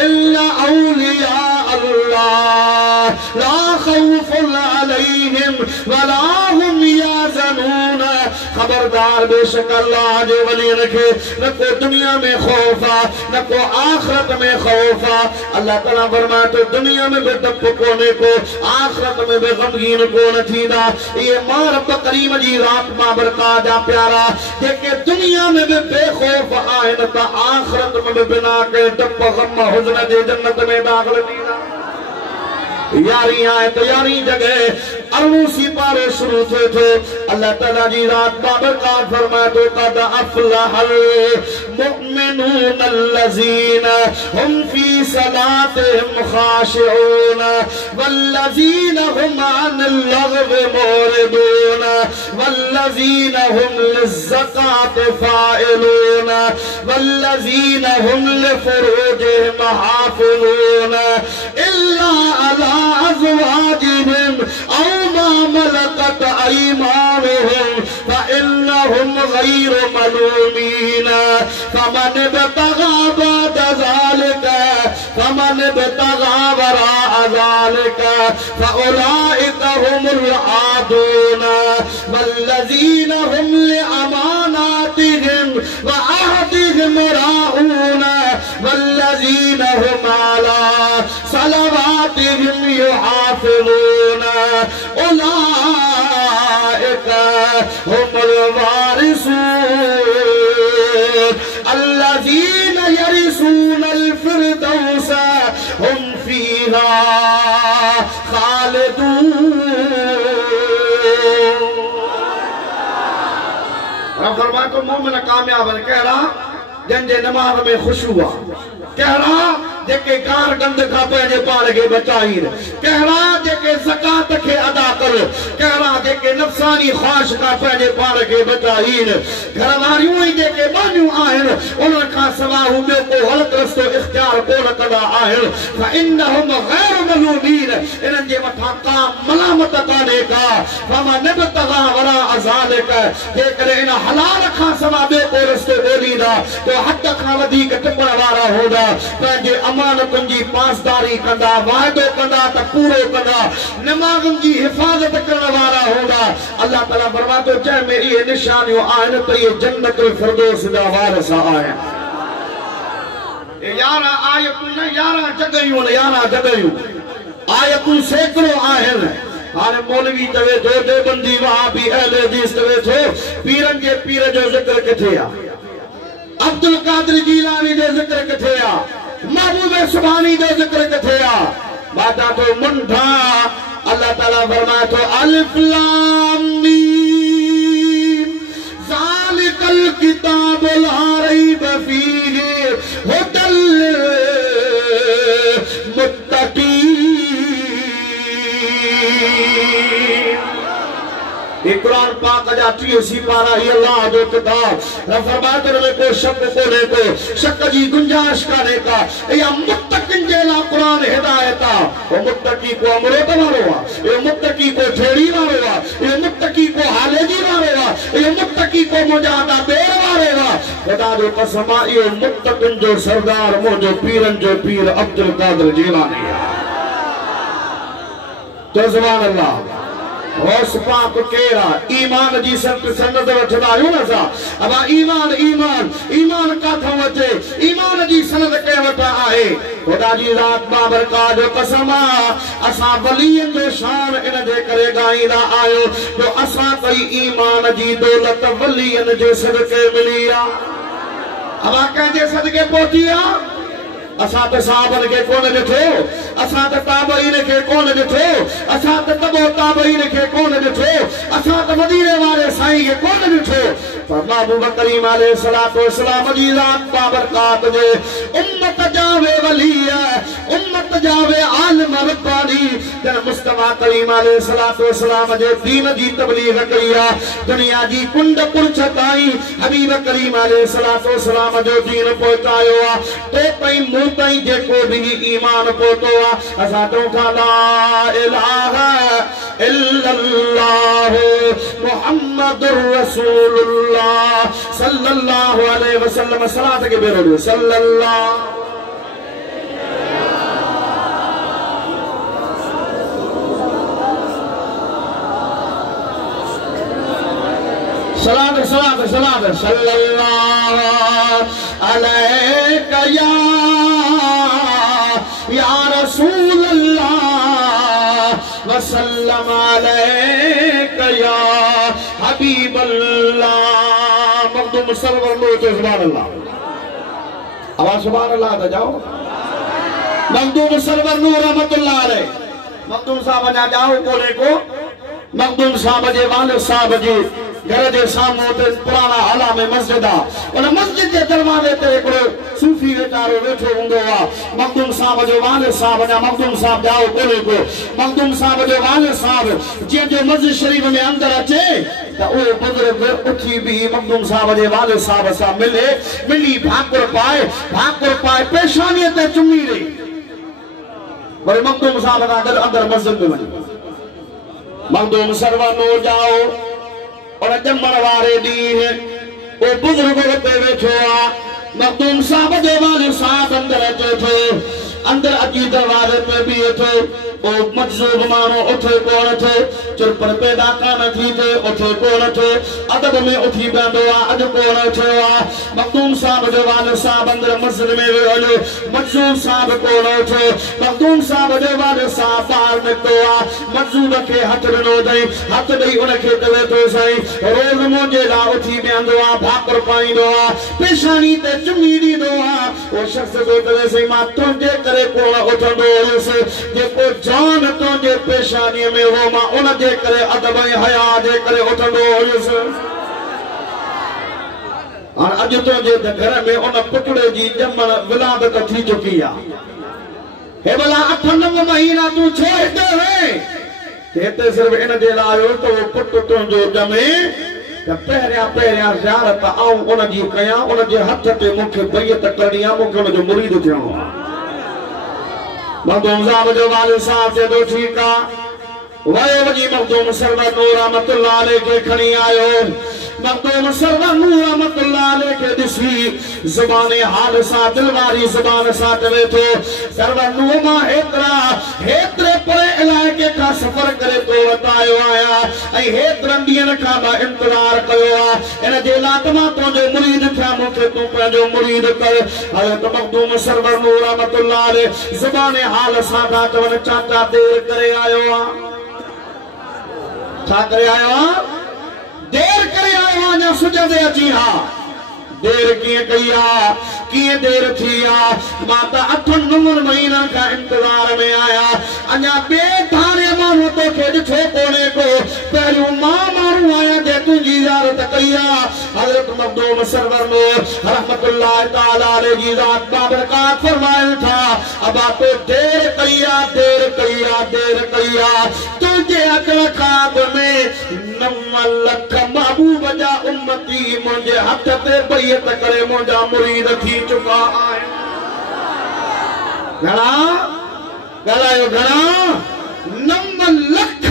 इल्ला औलिया अल्लाह ला खौफुन अलैहिम वला हुम यहज़नून। खबरदार बेशक अल्लाह जे वलियन के न को दुनिया में खौफ आ न को आखिरत में खौफ आ। अल्लाह ताला फरमाए तो दुनिया में भी डप कोने को आखिरत में भी गमगीन कोन थींदा। ये मां रब करीम जी रात बाबरकात जा प्यारा जेके दुनिया में भी बेखौफ आहिनि त आखिरत में भी बिना के डप गम हुज़न जे जन्नत में दाखिल थींदा। यारी आयत यारी जगह अरूसी पारो शुरू थे तो अल्लाह ताला जी रात बाबरकात फरमाए तो कद अफलहल मुमिनून अल्लज़ीना हुम फी सलातिहिम खाशिऊन वल्लज़ीना हुम अनिल लग़वी मुरिदून वल्लज़ीना हुम लिज़्ज़काति फाइलून वल्लज़ीना हुम लिफ़ुरूजिहिम हाफ़िज़ून इल्ला अला अज़वाजिहिम औ मा मलकत अयमानुहुम गैर मलूमीन फमन बतगा बाद ज़ालिका फमन बतगा वरा ज़ालिका फउलाइका हुमुल आदून वल्लज़ीना हुम लिअमानातिहिम व अहदिहिम राऊन वल्लज़ीना हुम अला सलवातिहिम युहाफ़िज़ून उलाइका हुमुल वारिसून अल्लज़ीना यरिसूनल फ़िरदौस हुम फ़ीहा खालिदून। फरमाए तो मोमिन कामयाब है। कह रहा जंहिंजे नमाज़ में खुशू आहे, कह रहा जेके गार गंद खां पंहिंजे पाण खे बचाइन, कह रहा जेके ज़कात खे अदा कर, कह रहा जेके नफ़्सानी ख़्वाहिश खां पंहिंजे पाण खे बचाइन, घरवारियूं ई जेके मानियूं आहिनि उन्हनि खां सवाइ हू ॿियो को ग़लति रस्तो इख़्तियार कोन कंदा आहिनि। फइन्नहुम गैर मलूमीन, इन्हनि जे मथां का मलामत कान्हे का। फमन इब्तगा वरा ज़ालिका, जेकॾहिं इन हलाल खां सवाइ ॿियो को रस्तो ॻोल्हींदा तो हद खां वधीक टिपण वारा हूंदा, पंहिंजे अमानतुनि जी पासदारी कंदा, वाइदो कंदा त पूरो कंदा, नमाज़ुनि जी हिफ़ाज़त करण वारा हूंदा। अल्लाह ताला फरमाए थो जंहिंमें इहे निशानियूं आहिनि त इहे जन्नतुल फ़िरदौस जा वारिस आहिनि। 11 आयतूं न 11 जॻहियूं न 11 जॻहियूं आयतूं सैकड़ो आहिनि। हाणे मौलवी चवे थो देवबंदी वहाबी अहले हदीस चवे थो पीरनि जे पीर जो ज़िक्र किथे आहे, अब्दुल कादिर जीलानी जो ज़िक्र किथे आहे, महबूब सुभानी जो ज़िक्र किथे आहे। बाटा तो मुंडा अल्लाह ताला फरमाए तो अलिफ लाम मीम ज़ालिकल किताब ला रैब फीहि हुदल मुत्तकीन। ये कुरान पाक जा 83 पारा ही अल्लाह जो किताब फरमाते में को शक कोने को शक जी गुंजाइश काने का या मुत्तकिन जे ला कुरान हिदायत आ। वो मुत्तकी को अमृत वारो आ, ये मुत्तकी को ठेड़ी वारो आ, ये मुत्तकी को हालेजी वारो आ, ये मुत्तकी को मुजादा बेर वारो आ। खुदा जो कसम आ ये मुत्तकिन जो सरदार मुझो पीरन जो पीर अब्दुल कादिर जीलानी है। तो सुभान अल्लाह। होश पाक केरा ईमान जी सनद वठदा आहियूं न असां। अब ईमान ईमान ईमान काथों अचे, ईमान जी सनद के वठा आहे। खुदा जी ज़ात बाबरका जो कसम असां वलियन जो शान इन जे करे गाईंदा आहियूं जो असां कई ईमान जी दौलत वलियन जे सदके मिली आ। अब कंहिंजे सदके पहुची आ? असां त साहबन के कोन ॾिठो, असां त ताबईन के कोन ॾिठो, असां त तबो ताबईन के कोन ॾिठो, असां त मदीने वाले साईं के कोन ॾिठो। पर महबूब करीम अलैहिस्सलातु वस्सलाम जी ज़ात बाबरकात जे उम्मत जावे वली उम्मत जावे आलिम रब्बानी जन मुस्तफा करीम अलैहिस्सलातु वस्सलाम जे दीन जी तबलीग कई आ। दुनिया जी कुंड पुरछ ताईं हबीब करीम अलैहिस्सलातु वस्सलाम जो दीन पहुचायो आ। तो ताईं मूं ताईं जेको भी ईमान पहुतो आ असां तो ला इलाहा इल्लल्लाह मुहम्मदुर रसूलुल्लाह सल्लल्लाहु अलैहि वसल्लम। सलात के बेरो सल्लल्लाहु सलात सलात सलात सल्लल्लाहु अलैका या रसूल अल्लाह वसल्लम अलैका या हबीब अल्लाह। मखदूम सरवर लो तो सुभान अल्लाह। आवाज सुभान अल्लाह तो जाओ। मखदूम सरवर नूर रहमतुल्लाह अलैह मखदूम साहब ना जाओ बोले को मखदूम साहब जे वालिद साहब जी घर के सामने ते पुराना हला में मस्जिद आ। उन मस्जिद के दरवाजे ते एकड़ो सूफी वेचारो वेठो हुंदो आ। मखदूम साहब जो वालिद साहब ना मखदूम साहब जाओ बोले को मखदूम साहब जो वालिद साहब जे जो मस्जिद शरीफ में अंदर अचे त ओ बुजुर्ग उठी भी मखदूम साहब जे वालिद साहब सा मिले मिली भाकुर पाए पेशानी ते चुमी रही वरी मखदूम साहब का अंदर मस्जिद में वञी मखदूम सरवर नो जाओ और जमण वारे ॾींहुं ओ बुजुर्ग पे वेठो आ मखदूम साहब जो वाले साहब अंदर अचे थो अंदर अची दरवाजे पे भी थो ओ मजूब मानो उठे कोन थे चुरपन पैदा कान थी थे उठे कोन थे अदब में उठी बंदो आ अज कोन थे आ मखदूम साहब जो वाले साहब अंदर मस्जिद में वेलो मजूब साहब कोन थे मखदूम साहब जो वाले साहब बाहर निकतो आ मजूब के हथ ॾिनो दई हथ ॾेई उनखे चवे थो सही रोज़ मुंहिंजे लाइ उठी बंदो आ भाकुर पाईंदो आ पेशानी ते चुमी ॾींदो आ ओ शख्स जो चवे सही मां तुंहिंजे करे कोन उथंदो हुयुसि जेको जान तुंहिंजे पेशानी में हो मां उन जे करे अदब ऐं हया जे करे उथंदो हुयुसि हाणे अॼु तुंहिंजे घर में उन पुटड़े जी ॼमण विलादत थी चुकी आहे हे भला 8-9 महीना तूं छो हिते हुए हिते सिर्फ़ इन जे लाइ आयो त उहो पुटु तुंहिंजो ॼमे त पहिरियां ज़ियारत आऊं उन जी कयां उन जे हथ ते मूंखे बैयत करणी आहे मूंखे उन जो मुरीद थियणो आहे मखदूम साहब जो वालिद साहब चए थो ठीकु आहे वयो वञी मखदूम सरवर नूर रहमतुल्लाह अलैह खे खणी आयो मखदूम सरवर नूर रहमतुल्लाह अलैह खे ॾिसी ज़ुबान हाल सां दिलवारी ज़ुबान सां चवे थो सरवर नूर मां हेतिरे परे इलाइक़े खां सफ़र करे तो वतायो आहियां ऐं हेतिरनि ॾींहंनि खां मां इंतज़ार कयो आहे इन जे लाइ त मां तुंहिंजो मुरीद थियां मूंखे तूं पंहिंजो मुरीद कर हज़रत मखदूम सरवर नूर रहमतुल्लाह अलैह ज़ुबान हाल सां था चवनि चाचा देर करे आयो आहे छा करे आयो आहे देर करे आयो आहे या सुजंदे अची हा देर कीअं कई आहे कीअं देर थी आहे मां त 8-9 महीननि खां इंतज़ार में आहियां अञा ॿिए थाने माण्हू तोखे ॾिठो कोन्हे को पहिरियों मां माण्हू आहियां जे तुंहिंजी ज़ियारत कई आहे हज़रत मखदूम सरवर नूर रहमतुल्लाह तआला अलैह जी ज़ात बाबरकात फरमाइनि था अबा तो देर कई आहे तुंहिंजे अचण खां अॻु में 9 लख महबूब जा उम्मती मुंहिंजे हथ ते बैयत करे मुंहिंजा मुरीद थी चुका आहिनि घणा ॻाल्हायो घणा 9 लख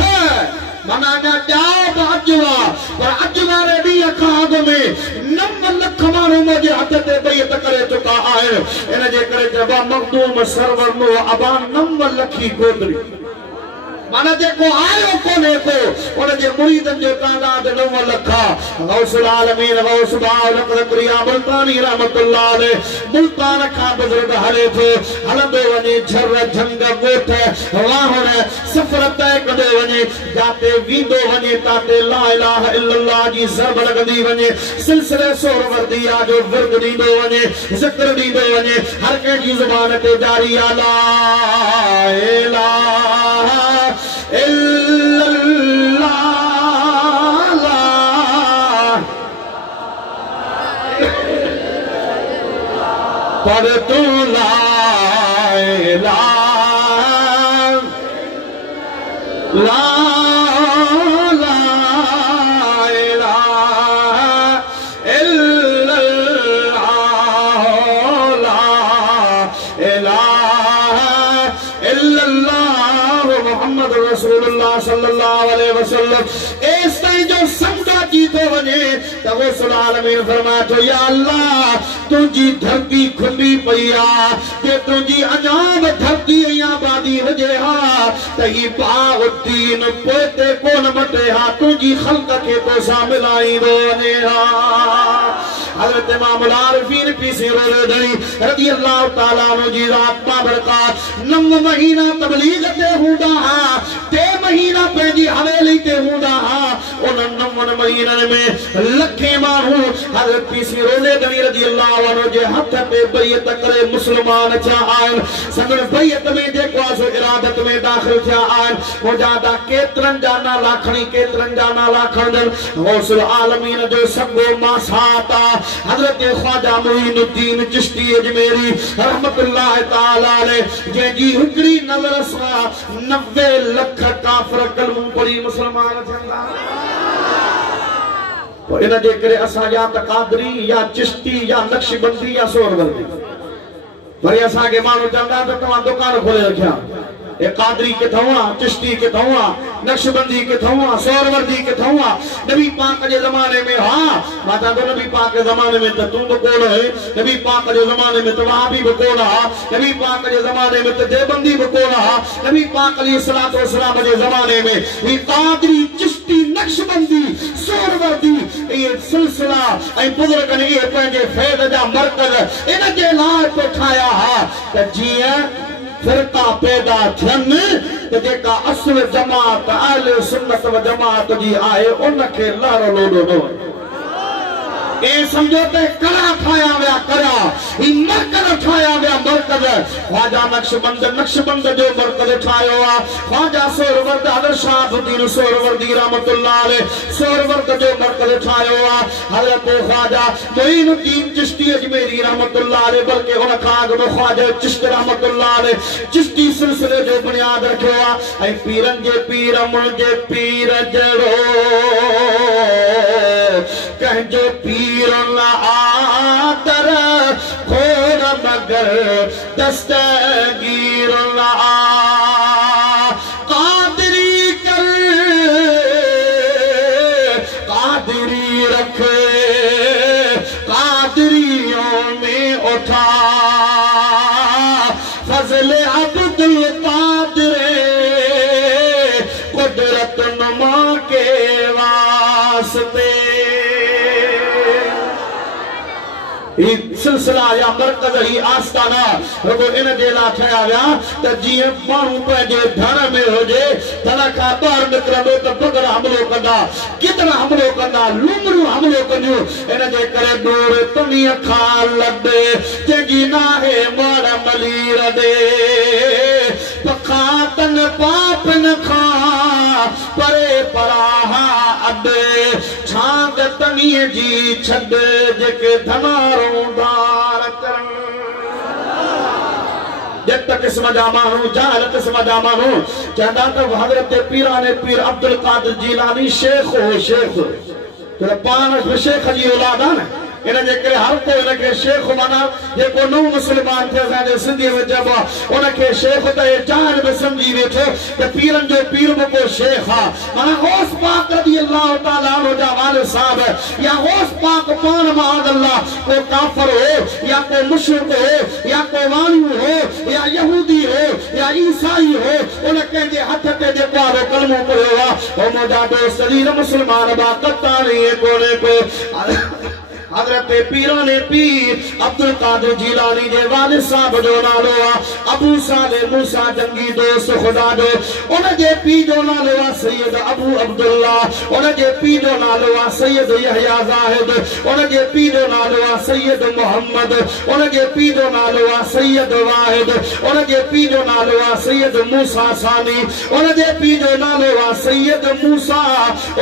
माना अञा ॼाव अॼु आहे पर अॼु वारे ॾींहं खां अॻु में 9 लख माण्हू मुंहिंजे हथ ते बैयत करे चुका आहिनि इन जे करे चइबो मखदूम सरवर नूर अबा 9 लखी गोदरी माना जेको आयो कोने को उन जे मुरीदन जो तादाद 9 लख गौसुल आलमीन गौस बाल क़दरिया मुल्तानी रहमतुल्लाह अलैह मुल्तान का बुजुर्ग हले थो हलंदो वने झर झंग गोठ वाहन सफर तय कंदो वने जाते वींदो वने ताते ला इलाहा इल्लल्लाह जी ज़रब लगंदी वने सिलसिले सोहरवर्दिया जो विर्द दींदो वने ज़िक्र दींदो वने हर कंहिं जी ज़ुबान ते जारी ला इलाहा पर तू ला रसूलुल्लाह सल्लल्लाहु अलैहि वसल्लम इस ताईं जो समझा की तो वने त गौसुल आलमीन फरमाए तो या अल्लाह तुझी धरती खुली पई आ जे तुझी अजाब धरती या आबादी हुजे हा त ही बाउद्दीन पोते कोन मटे हा तुझी खल्क के तो सा मिलाई वने हा हजरत इमाम आरिफीन पीसी रोज़दरी रज़ी अल्लाह ताला अन्हु जी ज़ात बाबरकात 9 महीना तबलीग ते हूंदा हा 2 महीना पंहिंजी हवेली ते हूंदा हा उन 9 महीननि में लखे माण्हू हजरत पीसी रोज़दरी रज़ी अल्लाह अन्हु जे हथ ते बैयत करे मुस्लमान थिया आहिनि संदन बैयत में जेको आहे सो इरादत में दाख़िल थिया आहिनि मुजादा केतिरनि जा नाला खणी केतिरनि जा नाला खणजनि गौसुल आलमीन जो सॻो मासाता हजरत ख्वाजा मुईनुद्दीन चिश्ती अजमेरी रहमतुल्लाह ताला अलैह जंहिंजी हिकिड़ी नज़र सां 90 लख काफ़िर कलमो पढ़ी मुस्लमान थियंदा इन जे करे असां या त क़ादरी या चिश्ती या नक्शबंदी या सोहरवर्दी वरी असांखे माण्हू चवंदा त तव्हां दुकान खोले रखिया ये कादरी के थवा, चिश्ती के थवा, नक्शबंदी के थवा, सोहरवर्दी के थवा। नबी पाक के जमाने में हाँ माता तो नबी पाक के जमाने में तो तुम बकोल है, नबी पाक के जमाने में तो वहाबी बकोल है, नबी पाक के जमाने में तो देवबंदी बकोल है, नबी पाक अलैहिस्सलातु वस्सलाम के जमाने में ये कादरी, चिश्ती, नक्शबंदी, सोहरवर्दी ये सिलसिला ऐ बुजुर्ग ने ये पंहिंजे फैज़ जा मरकज़ इन जे लाइ तो ठाया हा त जीअं फिरका पैदा थियनि त जेका असुल जमात अहले सुन्नत व जमात जी आहे उनखे लारो लोॾो न वञे। ए समझो ते कड़ा ठाया वया कड़ा ई मरकज़ ठाया वया मरकज़। ख्वाजा नक्शबंद जो मरकज़ ठायो आ। ख्वाजा सोहरवर्द हज़रत शहाबुद्दीन सोहरवर्दी रहमतुल्लाह अलैह सोहरवर्द जो मरकज़ ठायो आ। हज़रत ख्वाजा मोइनुद्दीन चिश्ती अजमेरी रहमतुल्लाह अलैह बल्कि उन खां अॻु में ख्वाजा चिश्ती रहमतुल्लाह अलैह चिश्ती सिलसिले जो बुनियाद रखियो आ। ऐं पीरनि जे पीर मुंहिंजे पीर जहिड़ो कंहिंजो पीर न आदर खोर मगर दस्तगीर न कादरी कर कादरी रख कादरियों में उठा फजल अब्दुल कादिर कुदरत नुमा के वास्ते सिलसिला या मरकज़ ही आस्ताना रुगो इन जे लाइ ठाहिया विया त जीअं माण्हू पंहिंजे धन में हुजे धन खां ॿाहिरि निकिरंदो त बग़ैर हमलो कंदा, केतिरा हमलो कंदा, लूमड़ियूं हमलो कंदियूं। इन जे करे दूर तनीअ खां लॾे जंहिंजी नाहे मण मलीर ॾे पखातन पापन खां परे पराहा अॾे छांग तनीअ जी छॾ जेके धनारो दार करन। जत किस्म जा माण्हू जाहिल किस्म जा माण्हू चवंदा त हज़रत पीराने पीर अब्दुल कादिर जीलानी शेख हो शेख त पाण शेख जी औलाद आहे न। इन जे करे हर को इनखे शेख माना जेको नओं मुस्लमान थे असांजे सिंधी में चइबो आहे उनखे शेख त जाहिल बि सम्झी वेठो त पीरनि जो पीर बि को शेख आहे। माना गौस पाक रज़ी अल्लाह तआला अन्हु जा वालिद साहब या गौस पाक पाण माअज़ल्लाह को काफिर हो या को मुशरिक हो या को वालियू हो या यहूदी हो या ईसाई हो उन कंहिंजे हथ ते जेको आहे कलमो पढ़ियो आहे हो मुंहिंजा दोस्त अज़ीज़ मुस्लमान बा कतानी कोन्हे को। हज़रत पीराने पीर अब्दुल कादिर जीलानी जे वालिद साहब जो नालो आहे अबू साले मूसा जंगी दोस्त खुदा जो। उन जे पीउ जो नालो आहे सैयद अबू अब्दुल्ला। उन जे पीउ जो नालो आहे सैयद यहया ज़ाहिद। उन जे पीउ जो नालो आहे सैयद मोहम्मद। उन जे पीउ जो नालो आहे सैयद वाहिद। उन जे पीउ जो नालो आहे सैयद मूसा सानी। उन जे पीउ जो नालो आहे सैयद मूसा।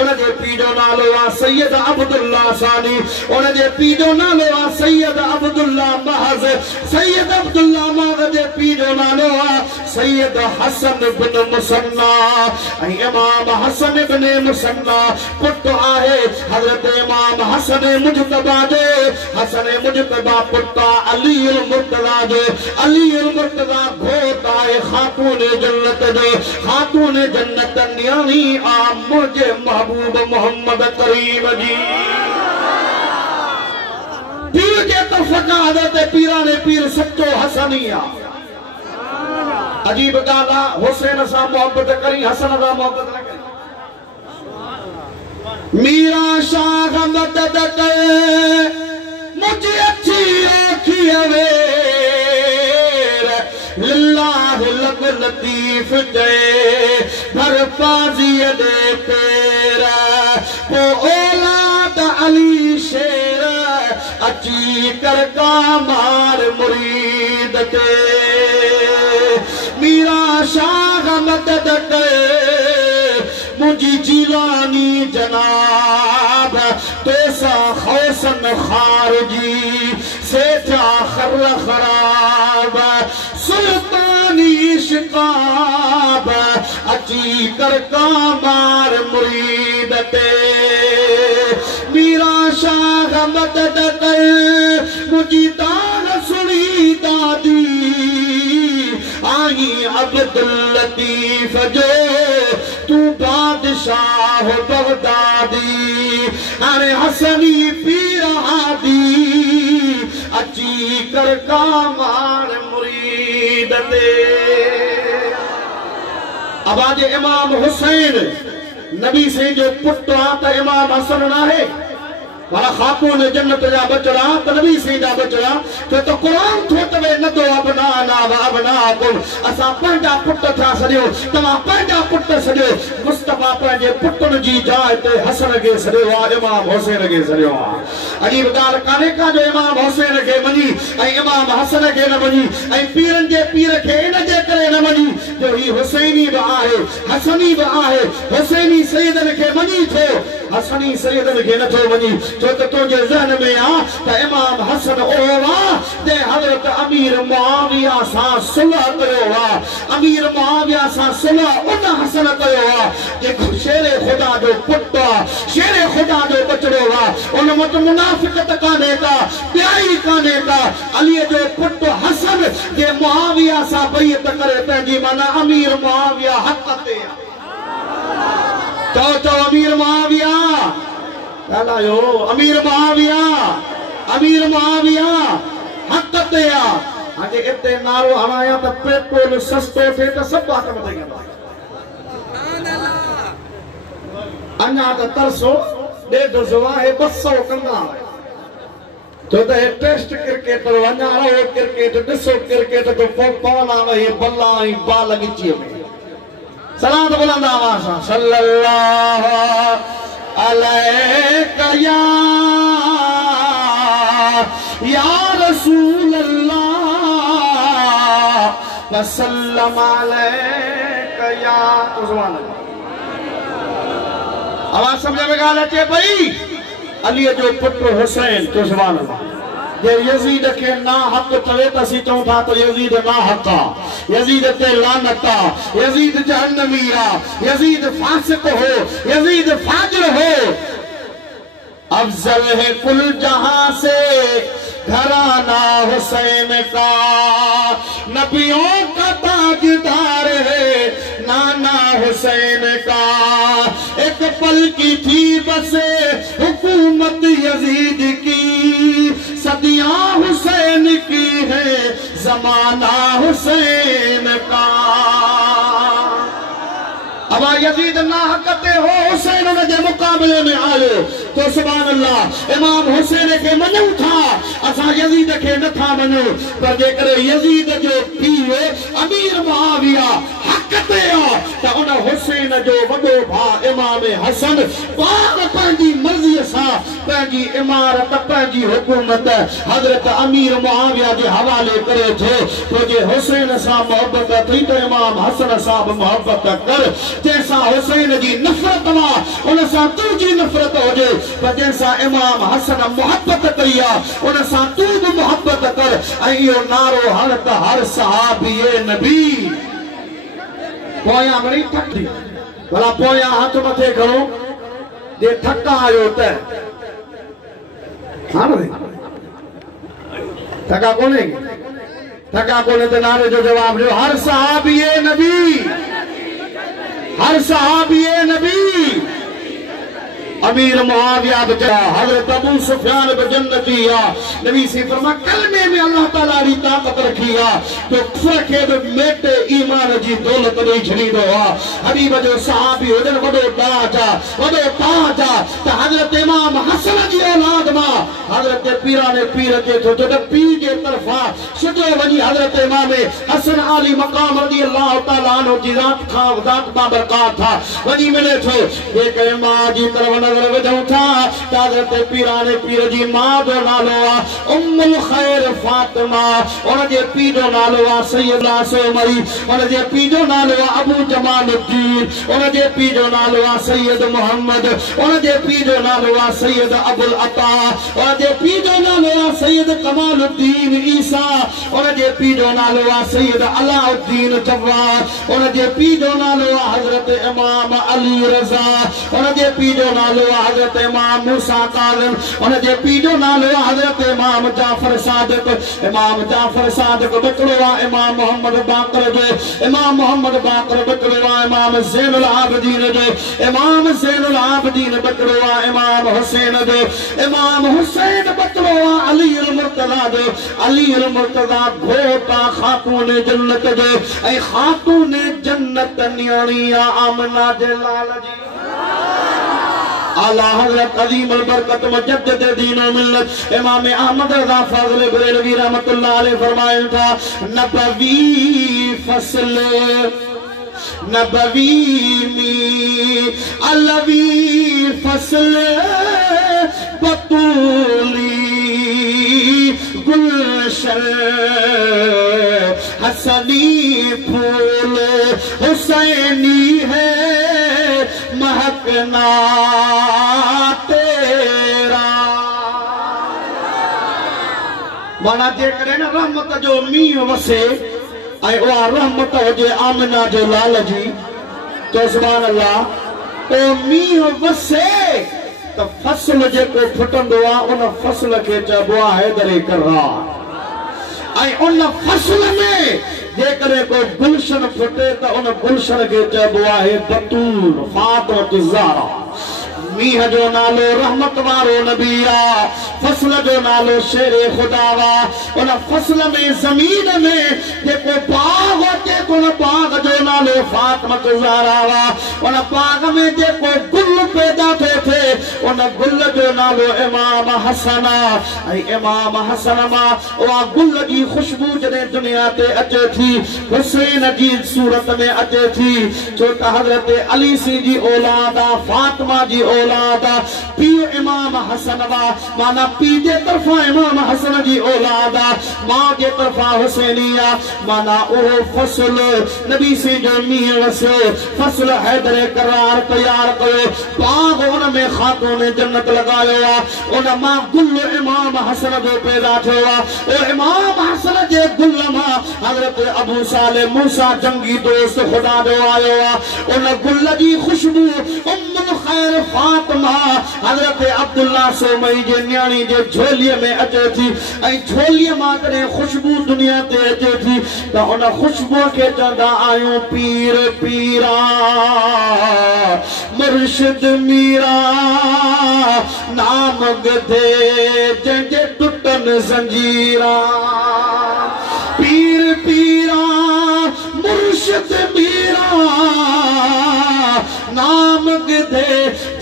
उन जे पीउ जो नालो आहे सैयद अब्दुल्ला सानी। उन जे पीउ जो नालो आहे सैयद अब्दुल्ला महज़। सैयद अब्दुल्ला महज़ जे पीउ जो नालो आहे सैयद हसन बिन मुसन्ना। ऐं इमाम हसन बिन मुसन्ना पुटु आहे हज़रत इमाम हसन मुजतबा जो। हसन मुजतबा पुटु आहे अली अल मुर्तज़ा जो। अली अल मुर्तज़ा घोट आहे खातून जन्नत जो। खातून जन्नत न्याणी आहे मुंहिंजे महबूब मोहम्मद करीम जी। पीर के तो फका हज़रत पीराने पीर सच्चो हसनी आ। अजीब ॻाल्हि आहे हुसैन सां मोहब्बत करी हसन सां मोहब्बत न करी। मीरा शाह मदद कए मुझे अच्छी अखियां वेर लिल्लाह लग लतीफ जय भर पाजी दे तेरा ओ औलाद अली शेर अची कर का मार मुरीद ते। मीरा शाह मदद करे मुझी जीलानी जनाब तैसा खौसन खारजी से था खर खराब सुल्तानी शिकाब अची कर का मार मुरीद ते। मीरा शाह मदद कर मुझी तान सुनी दादी आई आई अब्दुल लतीफ जो तू बादशाह बगदादी अरे हसनी पीर हादी अची कर कामार मुरीद दे। अब आज इमाम हुसैन नबी से जो पुट आता इमाम हसन ना है वाला खातून जन्नत जा बचड़ा तो नबी से जा बचड़ा तो कुरान थो तवे न दो अपना ना अपना कुल असा पंजा पुट था सदियो तमा पंजा पुट सदियो मुस्तफा पंजे पुटन जी जाए ते हसन के सदियो आ इमाम हुसैन के सदियो अजीब गाल काने का जो इमाम हुसैन के मनी ए इमाम हसन के न मनी ए पीरन जे पीर के इन जे करे न मनी जो ही हुसैनी बा है हसनी बा है हुसैनी सैयदन के मनी थो हसनी सैयदन के न थो मनी जो तो तुझे ज़हन में आ तो इमाम हसन ओवा ते हजरत अमीर मुआविया सा सुलह कयो वा अमीर मुआविया सा सुलह उन हसन कयो वा जे शेरे खुदा जो पुट शेरे खुदा जो बचड़ो वा उन मत मुनाफिकत काने का प्याई काने का अली जो पुट हसन जे मुआविया सा बैत करे पंहिंजी माना अमीर मुआविया हक ते तो अमीर मुआविया यो अमीर मुआविया हक ते आ अजे इते नारो हणाया त पेट्रोल सस्तो थे त सब बात मथे गया अन्ना त तरसो डेढ़ सवा है 200 कंदा तो त टेस्ट क्रिकेट अन्ना रो क्रिकेट दिसो क्रिकेट तो पवना वही बल्ला ही बाल गिची में सलाम बुलंद आवाज सल्लल्लाहु अलैका या रसूल अल्लाह वसल्लम अलैका या सुभान अल्लाह। आवाज समझ में गाल अचे पई अली जो पुत्र हुसैन तो सुभान अल्लाह जे यजीद के ना हक चवे त सी चऊं था तो यजीद ना हका यजीद ते लानत यजीद जहन्नमी यजीद फासिक हो यजीद फाजिर हो। अफजल है कुल जहां से घराना हुसैन का नबियों का ताजदार है नाना हुसैन का एक पल की थी बस हुकूमत यजीद की सदियां हुसैन की है जमाना हुसैन का। अब यजीद ना हकते हो हुसैन उनके मुकाबले में आयो तो सुभान अल्लाह इमाम हुसैन के मनु था असा यजीद के न था मनु पर जेकर यजीद जो पीओ अमीर मुआविया हकते आ त उन हुसैन जो वडो भा इमाम हसन पाक पंहिंजी मर्जी सा पंहिंजी इमारत पंहिंजी हुकूमत हजरत अमीर मुआविया जे हवाले करे थो तो जे हुसैन सा मोहब्बत थी तो इमाम हसन साहब मोहब्बत कर जैसा हुसैन जी नफरत मा उन सा तुझी नफरत हो जे पर जैसा इमाम हसन मोहब्बत करिया उन सा तू भी मोहब्बत कर यो नारो हर त हर सहाबी नबी पोया बड़ी थक दी भला पोया हाथ मथे करो जे थका आयो त हां थका कोने ते नारे जो जवाब दियो हर सहाबी नबी हर सहाबी नबी। अमीर मुआविया बचा हजरत अबू सुफियान बजन्नतिया नबी से फरमा कलमे में अल्लाह ताला री ताकत रखिया तो कुफर के मेटे ईमान जी दौलत नहीं छड़ी दो हबीब जो सहाबी होदन वडो ताजा त हजरत इमाम हसन जी औलाद मा हजरत पीराने पीर के तो पीर के तरफा सजो वनी हजरत इमाम हसन अली मकाम रजी अल्लाह ताला अन्हु जी जात बरकत था वनी मिले थो एक इमाम जी तरफ नजर वजूं था हजरत पीराने पीर जी मां जो नालो उम्मुल खैर फातिमा उन जे पी जो नालो सैयदा सोमरी उन जे पी जो नालो अबू जमालुद्दीन उन जे पी जो नालो सैयद मोहम्मद उन जे पी जो नालो सैयद अबुल अता उन जे पी जो नालो सैयद कमालुद्दीन ईसा उन जे पी जो नालो सैयद अलाउद्दीन जव्वाद उन जे पी जो नालो हजरत इमाम अली रजा उन जे पी जो नालो हजरत इमाम मूसा काज़िम, उन जे पीउ जो नालो हजरत इमाम जाफर सादिक। इमाम जाफर सादिक बकरो आहे इमाम मोहम्मद बाकर जो, इमाम मोहम्मद बाकर बकरो आहे इमाम ज़ैनुल आबिदीन जो, इमाम ज़ैनुल आबिदीन बकरो आहे इमाम हुसैन जो, इमाम हुसैन बकरो आहे अली अल मुर्तज़ा जो। अली अल मुर्तज़ा घोटा खातून जन्नत जो, ऐं खातून जन्नत न्याणी आमना जे लाल जी। आला हज़रत अज़ीम अल बरकत मुजद्दिद दीन व मिल्लत इमाम अहमद रज़ा फ़ाज़िल बरेलवी रहमतुल्लाह अलैह फरमाया था, नबवी फसल नबवी मी अलवी फसल बतूली गुलशन हसनी फूल हुसैनी है महकना तेरा। माना जेकॾहिं न रहमत जो मींहुं वसे ऐं उहा रहमत हुजे आमिना जो लाल जी, तो सुभान अल्लाह, ओ मींहुं वसे त फसल जेको फुटंदो आहे उन फसल खे चइबो आहे हैदर करार। ऐं उन फसल में जेकॾहिं को गुलशन फुटे त उन गुलशन खे चइबो आहे बतूल फातिमा ज़हरा। मींह जो नालो रहमत वारो नबी आ, फसल जो नालो शेरे खुदा वा। उन फसल में ज़मीन में जेको बाग अचे उन बाग जो नालो फातिमा ज़हरा वा। उन बाग में जेको गुल पैदा थिए उन गुल जो नालो इमाम हसन आ। ऐं इमाम हसन मां उहा गुल जी खुशबू जॾहिं दुनिया ते अचे थी, हुसैन जी सूरत में अचे थी, छो त हज़रत अली सी जी औलाद आ, फातिमा जी औलाद आ, पीउ इमाम हसन वा। माना पीउ जे तरफां इमाम हसन जी औलाद आ, मां जे तरफां हुसैनी आ। माना उहो फसल नबी सी जो मींहुं वसियो, फसल हैदर करार तैयार कयो, बाग उन में खातून जन्नत लगायो आ, उन मां गुल इमाम हसन जो पैदा थियो आ। ओ इमाम हसन जे गुल मां हज़रत अबू सालिह मूसा जंगी दोस्त खुदा जो आयो आ। उन गुल जी खुशबू उम्मुल खैर फातिमा हज़रत अब्दुल्ला सोमई जे न्याणी जे झोलीअ में अचे थी, ऐं झोलीअ मां कॾहिं खुशबू दुनिया ते अचे थी त उन खुशबू खे चवंदा आहियूं पीर पीरा मुर्शिद मीरा नाम गधे जंहिंजे टुटनि ज़ंजीरा। पीर पीरा मुर्शिद मीरा नाम गधे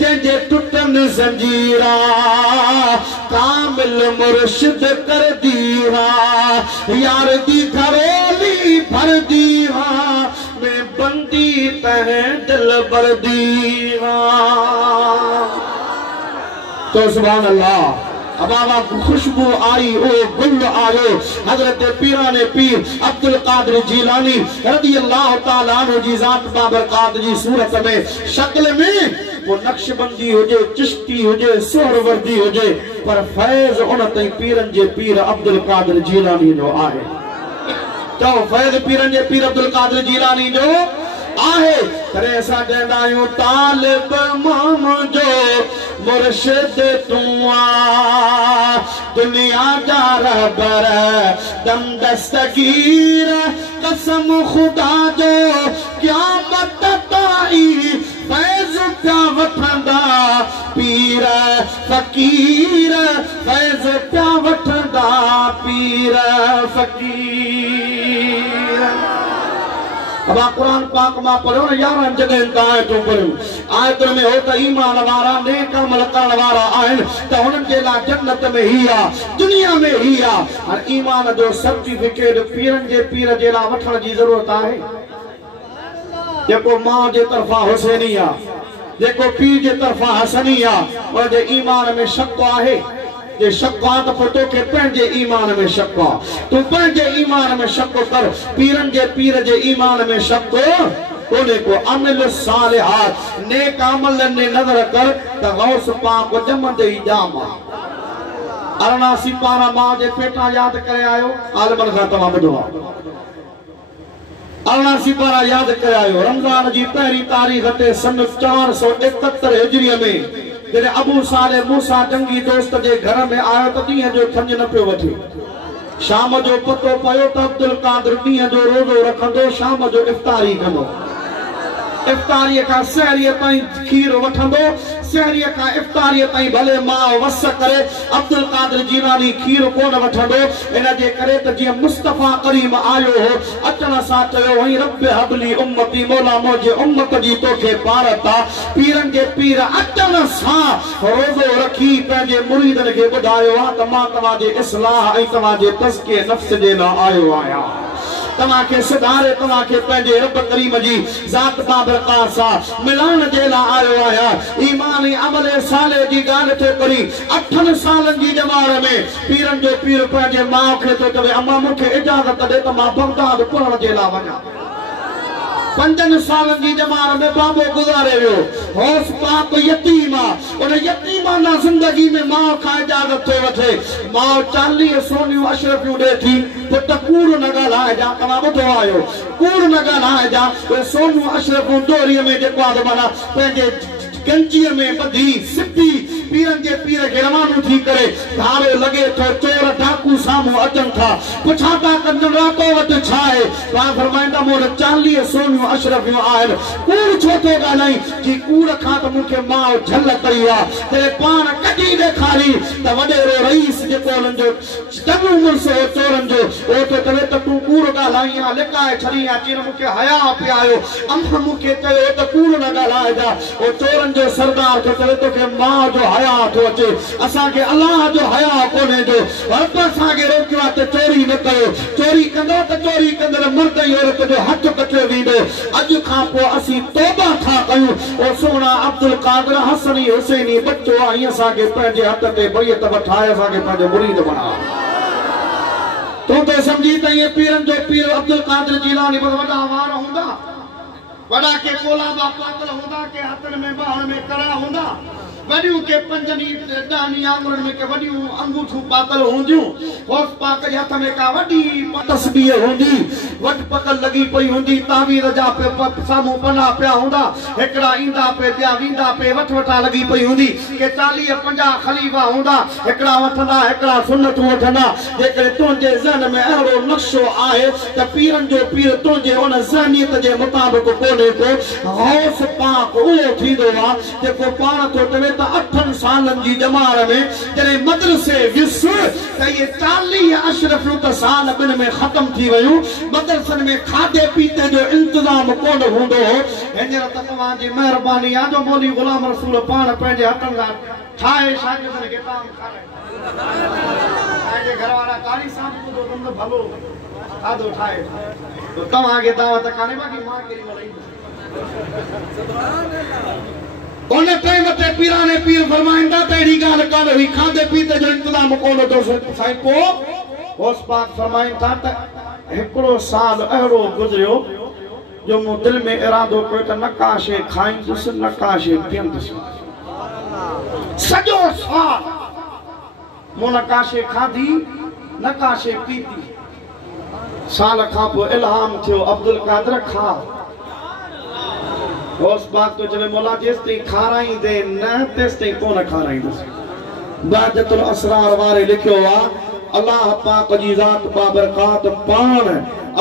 जंहिंजे टुटनि ज़ंजीरा। कामिल मुर्शिद कर दीवा यार दी घरोली भर दीवा, मैं बंदी तह दिल भर दीवा। तो सुभान अल्लाह, अबाबा खुशबू आई, ओ गुल आयो। हजरत पीराने पीर अब्दुल कादिर जीलानी रज़ी अल्लाह तआला अन्हु जी ज़ात बाबरकात जी सूरत में शक्ल में वो नक्शबंदी हुजे, चिश्ती हुजे, सोहरवर्दी हुजे, पर फैज़ उन ताईं पीरन जे पीर अब्दुल कादिर जीलानी जो आहे। तो फैज़ पीरन जे पीर अब्दुल कादिर जीलानी जो आहे। करे असां चवंदा आहियूं तालिब माम जो मुर्शिद तूं आ, दुनिया जा रहबर दम दस्तगीर कसम खुदा जो क़यामत ताईं फैज़ पिया वठंदा पीर फ़कीर, फैज़ पिया वठंदा पीर फ़कीर। अब कुरान पाक मां पढ़ो न 11 जगह का आयतूं पढ़ो। आयतुनि में हो त ईमान वारा नेक अमल करण वारा आहिनि त हुननि जे लाइ जन्नत में ही आ, दुनिया में ही आ। और ईमान जो सर्टिफिकेट पीरन जे पीर जे लाइ वठण जी ज़रूरत आहे। जेको मां जे तरफां हुसैनी आ, जेको पीर जे तरफां हसनी आ, उन जे ईमान में शक आहे। जे शक आ त पोइ तोखे पंहिंजे ईमान में शक आ, तूं पंहिंजे ईमान में शक कर। पीरन जे पीर जे ईमान में शक कोन्हे को। अमल सालिहात नेक अमल ने नज़र कर त गौस पाक जमंदे ई जाम आ। 18 सिपारा मां जे पेटा याद करे आयो, आलमन खां तव्हां ॿुधो आहे। 18 सिपारा याद करे आयो। रमज़ान जी पहिरीं तारीख़ ते सन 471 हिजरीअ में जॾहिं अबू साले मूसा जंगी दोस्त जे घर में आयो त ॾींहं जो थंज न पियो वठे। शाम जो पतो पयो त अब्दुल कादिर ॾींहं जो रोज़ो रखंदो, शाम जो इफ्तारी कंदो। इफ्तारी का सहरीअ ताईं खीर वठंदो, सहरीअ का इफ्तारी ताईं भले मां वस करे अब्दुल कादिर जीलानी खीर कोन वठंदो। इन जे करे त जीअं मुस्तफा करीम आयो हो, अचण सां चयो वही रब हबली उम्मती, मौला मुंहिंजे उम्मत जी तोखे पारत आ। पीरनि जे पीर अचण सां रोज़ो रखी पंहिंजे मुरीदनि खे ॿुधायो आहे त मां तव्हांजे इस्लाह ऐं तव्हांजे तज़किये नफ्स जे लाइ आयो आहियां, तव्हांखे सुधारे, तव्हांखे पंहिंजे रब करीम जी ज़ात बाबरकात सां मिलाइण जे लाइ आयो आहियां। ईमान ऐं अमल साले जी ॻाल्हि थो करी 8 सालनि जी जमार में पीरनि जो पीर पंहिंजे माउ खे थो चवे अम्मा मूंखे इजाज़त ॾे त मां बगदाद पढ़ण जे लाइ वञा। 5 सालनि जी जमार में बाबो गुज़ारे वियो, होश पाक यतीम आहे। उन यतीमाना ज़िंदगी में माउ खां इजाज़त थो वठे। माउ 40 सोनियूं अशरफियूं ॾे थी, पुट कूड़ न ॻाल्हाइजां, तव्हां ॿुधो आहियो, कूड़ न ॻाल्हाइजां। उहे सोनियूं अशरफियूं दोरीअ में जेको आहे माना पंहिंजे गंजीअ में ॿधी सिपी पीरनि जे पीर खे रवानो थी करे धारो लॻे थो, चोर डाकू साम्हूं अचनि था, पुछा था कनि रातो वटि छा आहे? तव्हां फरमाईंदा मूं वटि 40 सोनियूं अशरफियूं आहिनि। कूड़ छो थो ॻाल्हाई? जी कूड़ खां त मूंखे माउ झल कई आहे। तॾहिं पाण कढी ॾेखारी त वॾेरो रईस जेको हुननि जो चङो मुड़ुसु हो चोरनि जो, उहो थो चवे त तूं कूड़ ॻाल्हाई आहे, लिकाए छॾी आहे। चई मूंखे हया पियायो, अम्मा मूंखे चयो त कूड़ न ॻाल्हाइजां। उहो चोरनि जो सरदार थो चवे तोखे माउ जो हया थो अचे, असांखे अलाह जो हया कोन्हे जो रब असांखे रोकियो आहे त चोरी न कयो। चोरी कंदो त चोरी कंदड़ मर्द ऐं औरत जो हथ कटियो वेंदो। अॼु खां पोइ असीं तौबा था कयूं। ओ सोना अब्दुल कादिर हसनी हुसैनी बच्चो आहे, असांखे पंहिंजे हथ ते बैत वठाए असांखे पंहिंजो मुरीद बणा। तूं त सम्झी त इहे पीरनि जो पीर अब्दुल कादिर जीलानी वॾा वार हूंदा, वॾा के कोलाबा पातल हूंदा, के हथनि में ॿाहनि में कड़ा हूंदा, वॾियूं के 5 ॾहनि आङुरनि में के वॾियूं अंगूठूं पातल हूंदियूं। होस पाक जे हथ में का वॾी तस्बीह हूंदी, वट पकल लॻी पई हूंदी, तावीर जा साम्हूं पना पिया हूंदा, हिकिड़ा ईंदा पे ॿिया वेंदा पे, वठा लॻी पई हूंदी। के 40-50 ख़लीफ़ा हूंदा, हिकिड़ा वठंदा हिकिड़ा सुन्नतूं वठंदा। जेकॾहिं तुंहिंजे ज़हन में अहिड़ो नक्शो आहे त पीरनि जो पीर तुंहिंजे उन ज़हनियत जे मुताबिक़ कोन्हे को, होस पाक उहो थींदो आहे जेको पाण थो चवे 8 सालनि जी जमार में जॾहिं मदरसे वियुस त इहे 40 अशरफियूं त साल ॿिनि में ख़तम थी वियूं। मदरसनि में खाधे पीते जो इंतज़ाम कोन हूंदो हो। हींअर त तव्हांजी महिरबानी आहे जो मौली गुलाम रसूल पाण पंहिंजे हथनि सां ठाहे शागिर्दनि खे ताम खाराए। पंहिंजे घर वारा कारी साहब को बंदो भलो खाधो ठाहे तव्हांखे दावत कान्हे बाक़ी मां केॾी महिल उन टाइम ते पीराने पीर फरमाईंदा त अहिड़ी ॻाल्हि कान हुई, खाधे पीते जो इंतज़ाम कोन हो साईं। पोइ होस पाक फरमाइनि था त हिकिड़ो साल अहिड़ो गुज़रियो जो मूं दिलि में इरादो कयो त नकाशे खाईंदुसि नकाशे पीअंदुसि। सॼो साल मूं नकाशे खाधी नकाशे पीती। साल खां पोइ इल्हाम थियो अब्दुल कादिर खा। होस पाक तो चवे मौला जेसिताईं खाराईंदे न तेसिताईं कोन खाराईंदुसि। बहजतुल असरार वारे लिखियो आहे अल्लाह पाक जी ज़ात बाबरकात पाण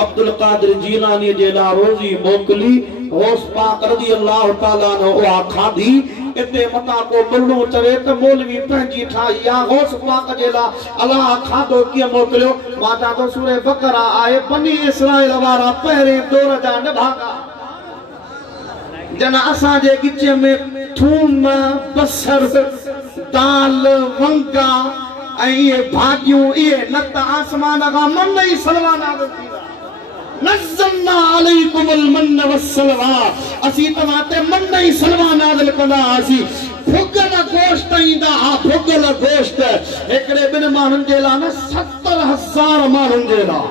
अब्दुल कादिर जीलानी जे लाइ रोज़ी मोकिली। होस पाक रज़ी अल्लाह ताला ने उहा खाधी। इते मता को मुल्लो चवे त मौलवी पंहिंजी ठाही आहे। होस पाक जे लाइ अल्लाह खाधो कीअं मोकिलियो? मां चवां थो सूरह बकरा आहे, बनी इसराइल वारा पहिरें दौर जा न भागा जन असांजे गिचे में थूम बसर दाल वंगा ऐं इहे भाॼियूं इहे न त आसमान खां मन ई सलवा नाज़िल थींदा। नज़्ज़लना अलैकुमुल मन वस्सलवा, असीं तव्हां ते मन ई सलवा नाज़िल कंदा हुआसीं। भुगल गोश्त ईंदा हा, भुगल गोश्त हिकिड़े 2 माण्हुनि जे लाइ न 70,000 माण्हुनि जे लाइ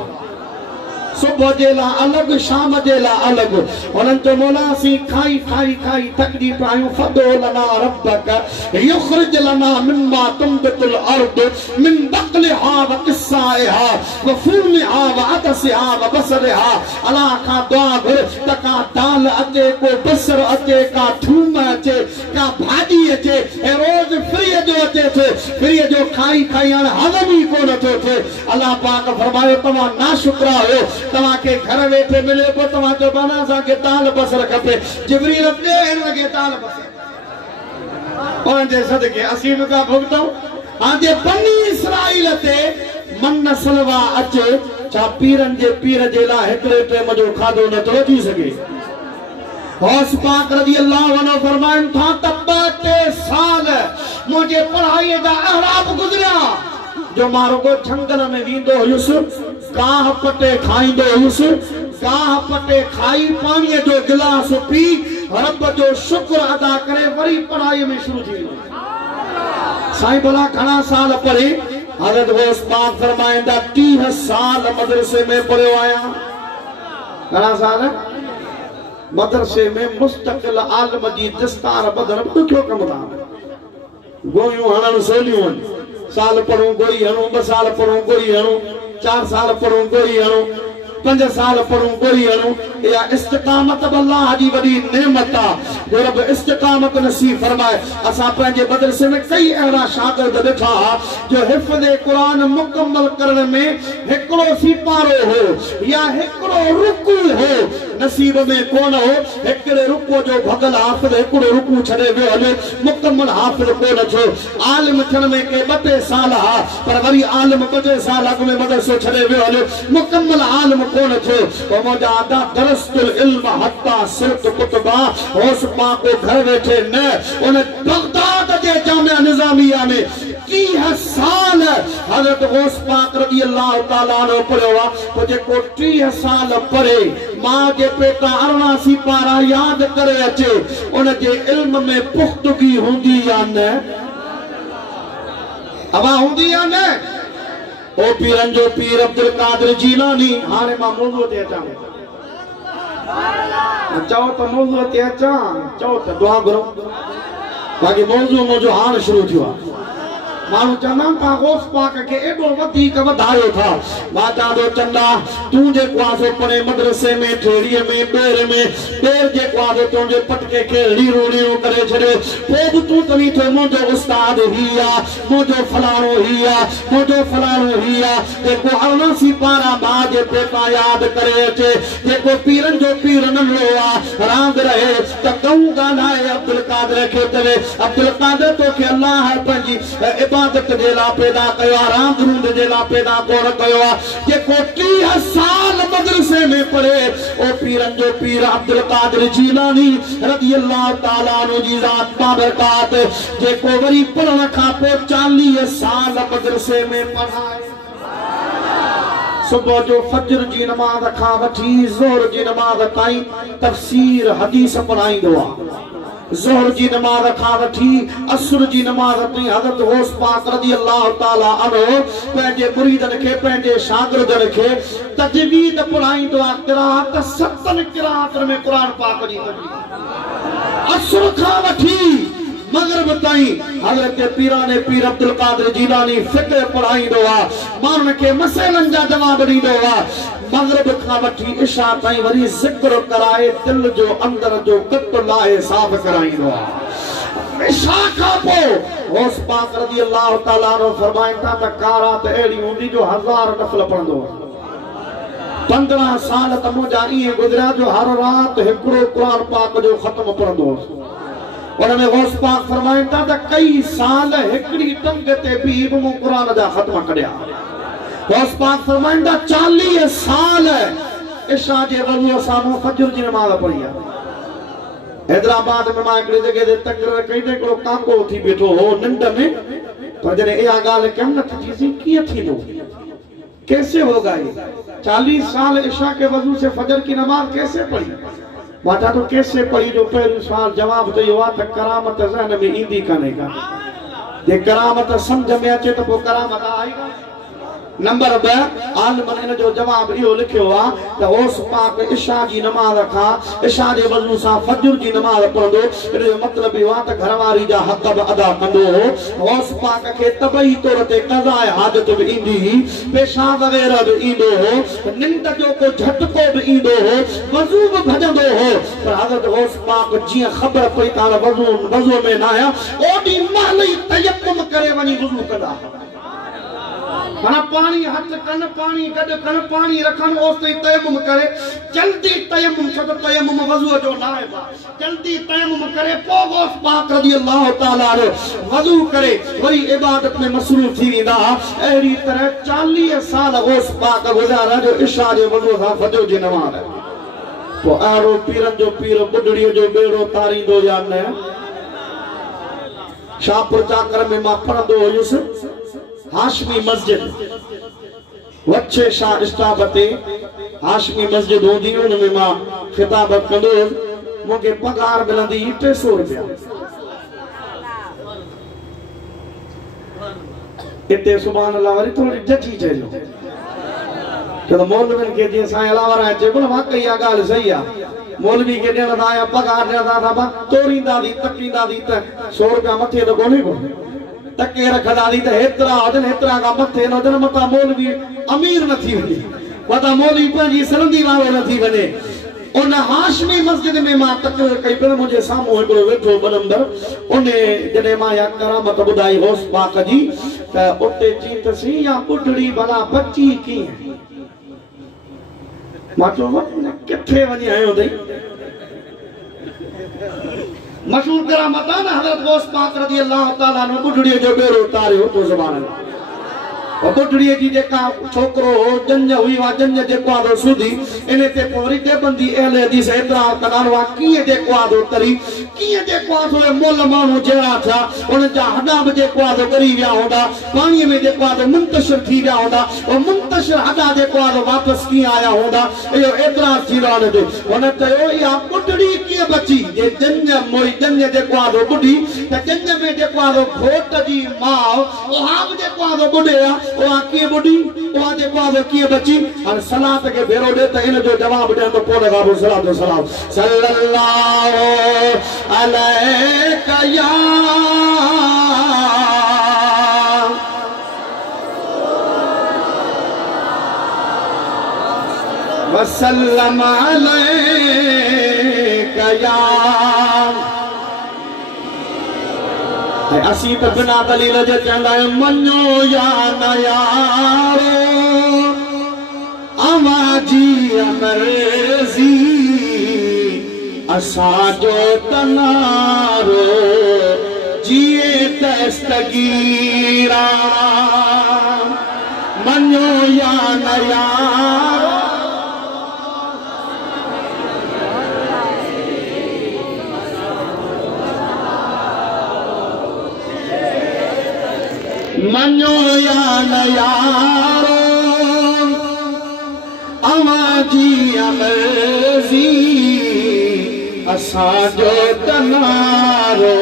सुबह जे ला अलग, शाम जे ला अलग। उन्हनि चयो मौला सी खाई खाई खाई थकजी पिया आहियूं। फदो लना रब्बक युखरिज लना मिम्मा तुंबितुल अर्द मिन बक़लिहा व क़िस्साइहा व फूमिहा व अदसिहा व बसरिहा। अलाह खां दुआ घुर त का दाल अचे, को बसर अचे, का थूम अचे, का भाॼी अचे। ऐं रोज़ फ्री जो अचे थो, फ्री जो खाई खाई हाणे हज़म ई कोन थो थिए। अलाह पाक फरमायो तव्हां नाशुक्रा आहियो, तव्हांखे घर वेठे मिले पियो, तव्हां चओ बाना असांखे दाल बसर खपे। जिब्रील ॾे हिनखे दाल बसर, उनजे सदके असीं बि था भुगतऊं। हाणे जे बनी इसराईल ते मन सलवा अचे, छा पीरनि जे पीर जे लाइ हिकिड़े टाइम जो खाधो नथो अची सघे? गौस पाक रज़ी अल्लाह अन्हु फरमाइनि था त 2-3 साल मुंहिंजे पढ़ाईअ जा अहराब गुज़रिया जो मां रुगो झंगल में वेंदो हुयुसि, गाह पटे खाईंदो हुयुसि, गाह पटे खाई पाणीअ जो गिलास पी रब जो शुक्र अदा करे वरी पढ़ाई में शुरू थी वियो। साईं भला घणा साल पढ़े? हज़रत गौस पाक फरमाईंदा 30 साल मदरसे में पढ़ियो आहियां। घणा साल मदरसे में मुस्तकिल आलिम जी दस्तार बदन ॾुखियो कमु था। गोरियूं हणण सवलियूं आहिनि। साल पढ़ूं गोरी हणूं, 2 साल पढ़ूं गोरी हणूं, 4 साल पढ़ूं गोरी हणूं, 5 साल पढ़ूं गोरी हणूं। या इस्तिकामत अल्लाह जी वॾी नेमत आहे जो रब इस्तिकामत नसीब फरमाए। असां पंहिंजे मदरसे में कई अहिड़ा शागिर्द ॾिठा जो हिफ़्ज़ क़ुरान मुकम्मल करण में हिकिड़ो सिपारो हो या हिकिड़ो रुकू हो, नसीब में कोन हो। हिकिड़े रुकू जो भगल हाफ़िज़ हिकिड़ो रुकू छॾे वियो हलियो, मुकम्मल हाफ़िज़ कोन थियो। आलिम थियण में के 2-3 साल हा, पर वरी आलिम 2-3 साल अॻु में मदरसो छॾे वियो हलियो, मुकम्मल आलिम कोन थियो। मुंहिंजा आदा दरस्तुल इल्म हत्ता सिर्त कुतबा होस पाको घर वेठे न उन बगदाद जे जामिया निज़ामिया में 30 साल हज़रत गौस पाक रज़ी अल्लाह ताला अन्हु पढ़ियो आहे। पोइ जेको 30 साल पढ़े मां जे पेटा 18 सिपारा यादि करे अचे, उन जे इल्म में पुख्तगी हूंदी या न? हवा हूंदी या न? ओ पीरन जो पीर अब्दुल कादिर जीलानी। हाणे मां मौज़ूअ ते अचां, चओ त मौज़ूअ ते अचां, चओ त दुआ घुरो। बाक़ी मौज़ू मुंहिंजो हाणे शुरू थियो आहे। माण्हू चवंदा था गौस पाक खे एॾो वधीक वधायो था। मां चवां थो चंदा तूं जेको आहे पढ़े मदरसे में, ठेड़ीअ में, ॿेर में, ॿेर जेको आहे तुंहिंजे पटके खे लीरो लीरो करे छॾियो, पोइ बि तूं चवीं थो मुंहिंजो उस्ताद ही आहे, मुंहिंजो फलाणो ही आहे, मुंहिंजो फलाणो ही आहे। जेको 18 सिपारा मां जे पेटा यादि करे अचे, जेको पीरनि जो पीर नंढो आहे, रांदि रहे त कहूं ॻाल्हाए अब्दुल कादिर खे चवे अब्दुल कादिर तोखे अल्लाह पंहिंजी इबादत जे लाइ पैदा कयो आहे, रांदि रूंद जे लाइ पैदा कोन कयो आहे। जेको 30 साल मदरसे में पढ़े, ओ पीरनि जो पीर अब्दुल कादिर जीलानी रज़ी अल्लाह ताला अन्हु जी ज़ात बाबरकात, जेको वरी पढ़ण खां पोइ 40 साल मदरसे में पढ़ाए। सुबह जो फजर जी नमाज़ खां वठी ज़ोहर जी नमाज़ ताईं तफसीर हदीस पढ़ाईंदो आहे। ज़ोहर जी नमाज़ खां वठी असर जी नमाज़ ताईं हज़रत गौस पाक रज़ी अल्लाह ताला अन्हु पंहिंजे मुरीदनि खे, पंहिंजे शागिर्दनि खे तजवीद पढ़ाईंदो आहे। क़िराअत 7 क़िराअतुनि में क़ुरान पाक जी तजवीद। असर खां वठी मगरिब ताईं हज़रत पीराने पीर अब्दुल कादिर जीलानी फ़िक़्ह पढ़ाईंदो आहे, माण्हुनि खे मसइलनि जा जवाब ॾींदो आहे। मगरिब खां वठी इशा ताईं वरी ज़िक्र कराए दिल जो अंदर जो कट लाहे साफ़ कराईंदो आहे। इशा खां पोइ गौस पाक रज़ी अल्लाह ताला अन्हु फरमाइनि था त कारात अहिड़ी हूंदी जो 1000 नफ़िल पढ़ंदो। 15 साल त मुंहिंजा ईअं गुज़रिया जो हर राति हिकिड़ो क़ुरान पाक जो ख़त्म पढ़ंदो। उनमें गौस पाक फरमाइनि था त कई साल हिकिड़ी टंग ते बीह मूं क़ुरान जा ख़त्म कढिया। गौस पाक फरमाइनि था 40 साल इशा जे वज़ूअ सां मूं फजर जी नमाज़ पढ़ी आहे। हैदराबाद में मां हिकिड़ी जॻह ते तकरीर कई त हिकिड़ो काको थी बीठो हो निंड में, पर जॾहिं इहा ॻाल्हि कयमि न त चईसीं कीअं थींदो, कैसे होगा ये? 40 साल इशा के वज़ू से फजर की नमाज कैसे पढ़ी? माता तो कैसे पढ़ी जो पहिरियों सवाल जवाब तो यो आहे त करामत ज़हन में ईंदी कान्हे का। जे करामत सम्झ में अचे त पोइ करामत आई न। नंबर 2 आलमन इन जो जवाब इहो लिखियो आ त ओस पाक इशा जी नमाज खा इशा जे वज़ू सां फजर जी नमाज पढ़ंदो इन जो मतलब इहो आ त घरवारी जा हक़ बि अदा कंदो ओस पाक के तबई तौर ते क़ज़ा हाजत बि ईंदी पेशाब वग़ैरह बि ईंदो निंद जो को झटको बि ईंदो वज़ू बि भजंदो हो पर हज़रत ओस पाक जीअं ख़बर पई त वज़ू में न आया ओडी महिल ई तयम्मुम करे वञी वज़ू कंदा माना पानी हाथ कन पानी गड कन पानी रखन ओस ते तयम्मुम करे जल्दी तयम्मुम छो तयम्मुम वज़ू जो नाइब जल्दी तयम्मुम करे पोगोस पाक रज़ी अल्लाह ताला वज़ू करे वरी इबादत में मसरूफ थी वेंदा एड़ी तरह 40 साल ओस पाक गुज़ारा जो इशा जे वज़ू सां फजर जी नमाज तो आरो पीरन जो पीर बुढ़ड़ियो जो बेड़ो तारींदो या न शाहपुर चाकर में मां पढ़ंदो हुयुसि हाशमी मस्जिद वच्छे शाह स्टाफ ते हाशमी मस्जिद होंदी उन में मां खिताबत कंदो मुके पगार मिलंदी 300 रुपया इते सुभान अल्लाह वरी थोड़ी जची चलो तो मौलवी के जे साईं अलावा अचे बोल वाकई आ गाल सही आ मौलवी के देना था पगार देना था बा तोरींदा दी तकींदा दी त 100 रुपया मथे तो कोनी को तके रखदा दी त हेतरा होजन हेतरा का मथे न होजन मता मौलवी अमीर न थी वने वता मौलवी पंजी सलंदी वारो न थी वने उन हाशमी मस्जिद में मां तकरीर कई पर मुझे सामो एकड़ो वेठो बनंदर उने जने मां या करामत बुधाई होस पाक जी त उते चीत सी या बुढ़ड़ी भला बच्ची की मां तो किथे वनी आयो दई मशहूर करामत है ना हजरत गौस पाक रज़ी अल्लाह ताला ने बुढ़ड़ियो जो बेड़ो तारियो तो सुभान अल्लाह और बुढ़ड़िए जी जेका छोकरो हो जंज हुई वा जंज जेको आ सुधी इने ते पोरी ते बंदी अहले हदीस एतरा कनान वा किए जेको आ तरी किए जेको आ सो मोल मानू जेड़ा था उन जा हडा बि जेको आ गरी विया होंदा पानी में जेको आ मुंतशिर थी विया होंदा और मुंतशिर हडा जेको आ वापस की आया होंदा यो एतरा थी रहने दे उन कयो या बुढ़ड़ी किए बची जे जंज मोई जंज जेको आ बुढ़ी त जंज में जेको आ घोट जी मां ओ हाब जेको आ बुढ़े ओ आकी बुढ़ी ओ जे को की बची और सलात के भेरो दे त इन जो जवाब दे तो पोले बाबू सलातो सलाम सल्लल्लाहु अलैका या वसल्लम अलैका या असी तो बिना दलील जे चंदा मनो या न यारो आवाजी अमरजी असा जो तनारो जिए दस्तगीरा मनो या न यारो मनो या न यारो आवाजी अमरजी असा जो तनारो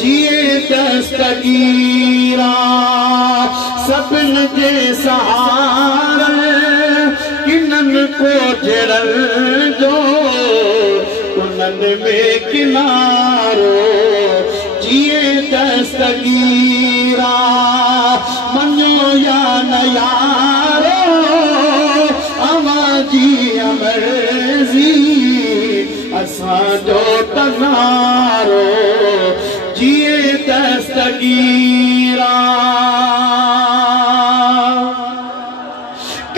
जिए दस्तगीरा सपन के सहारे किनन को जड़ल जो उनन में किनारो जिए दस्तगीरा मनो या न यारो आवाजी अमरजी असा जो तनारो जिए दस्तगीरा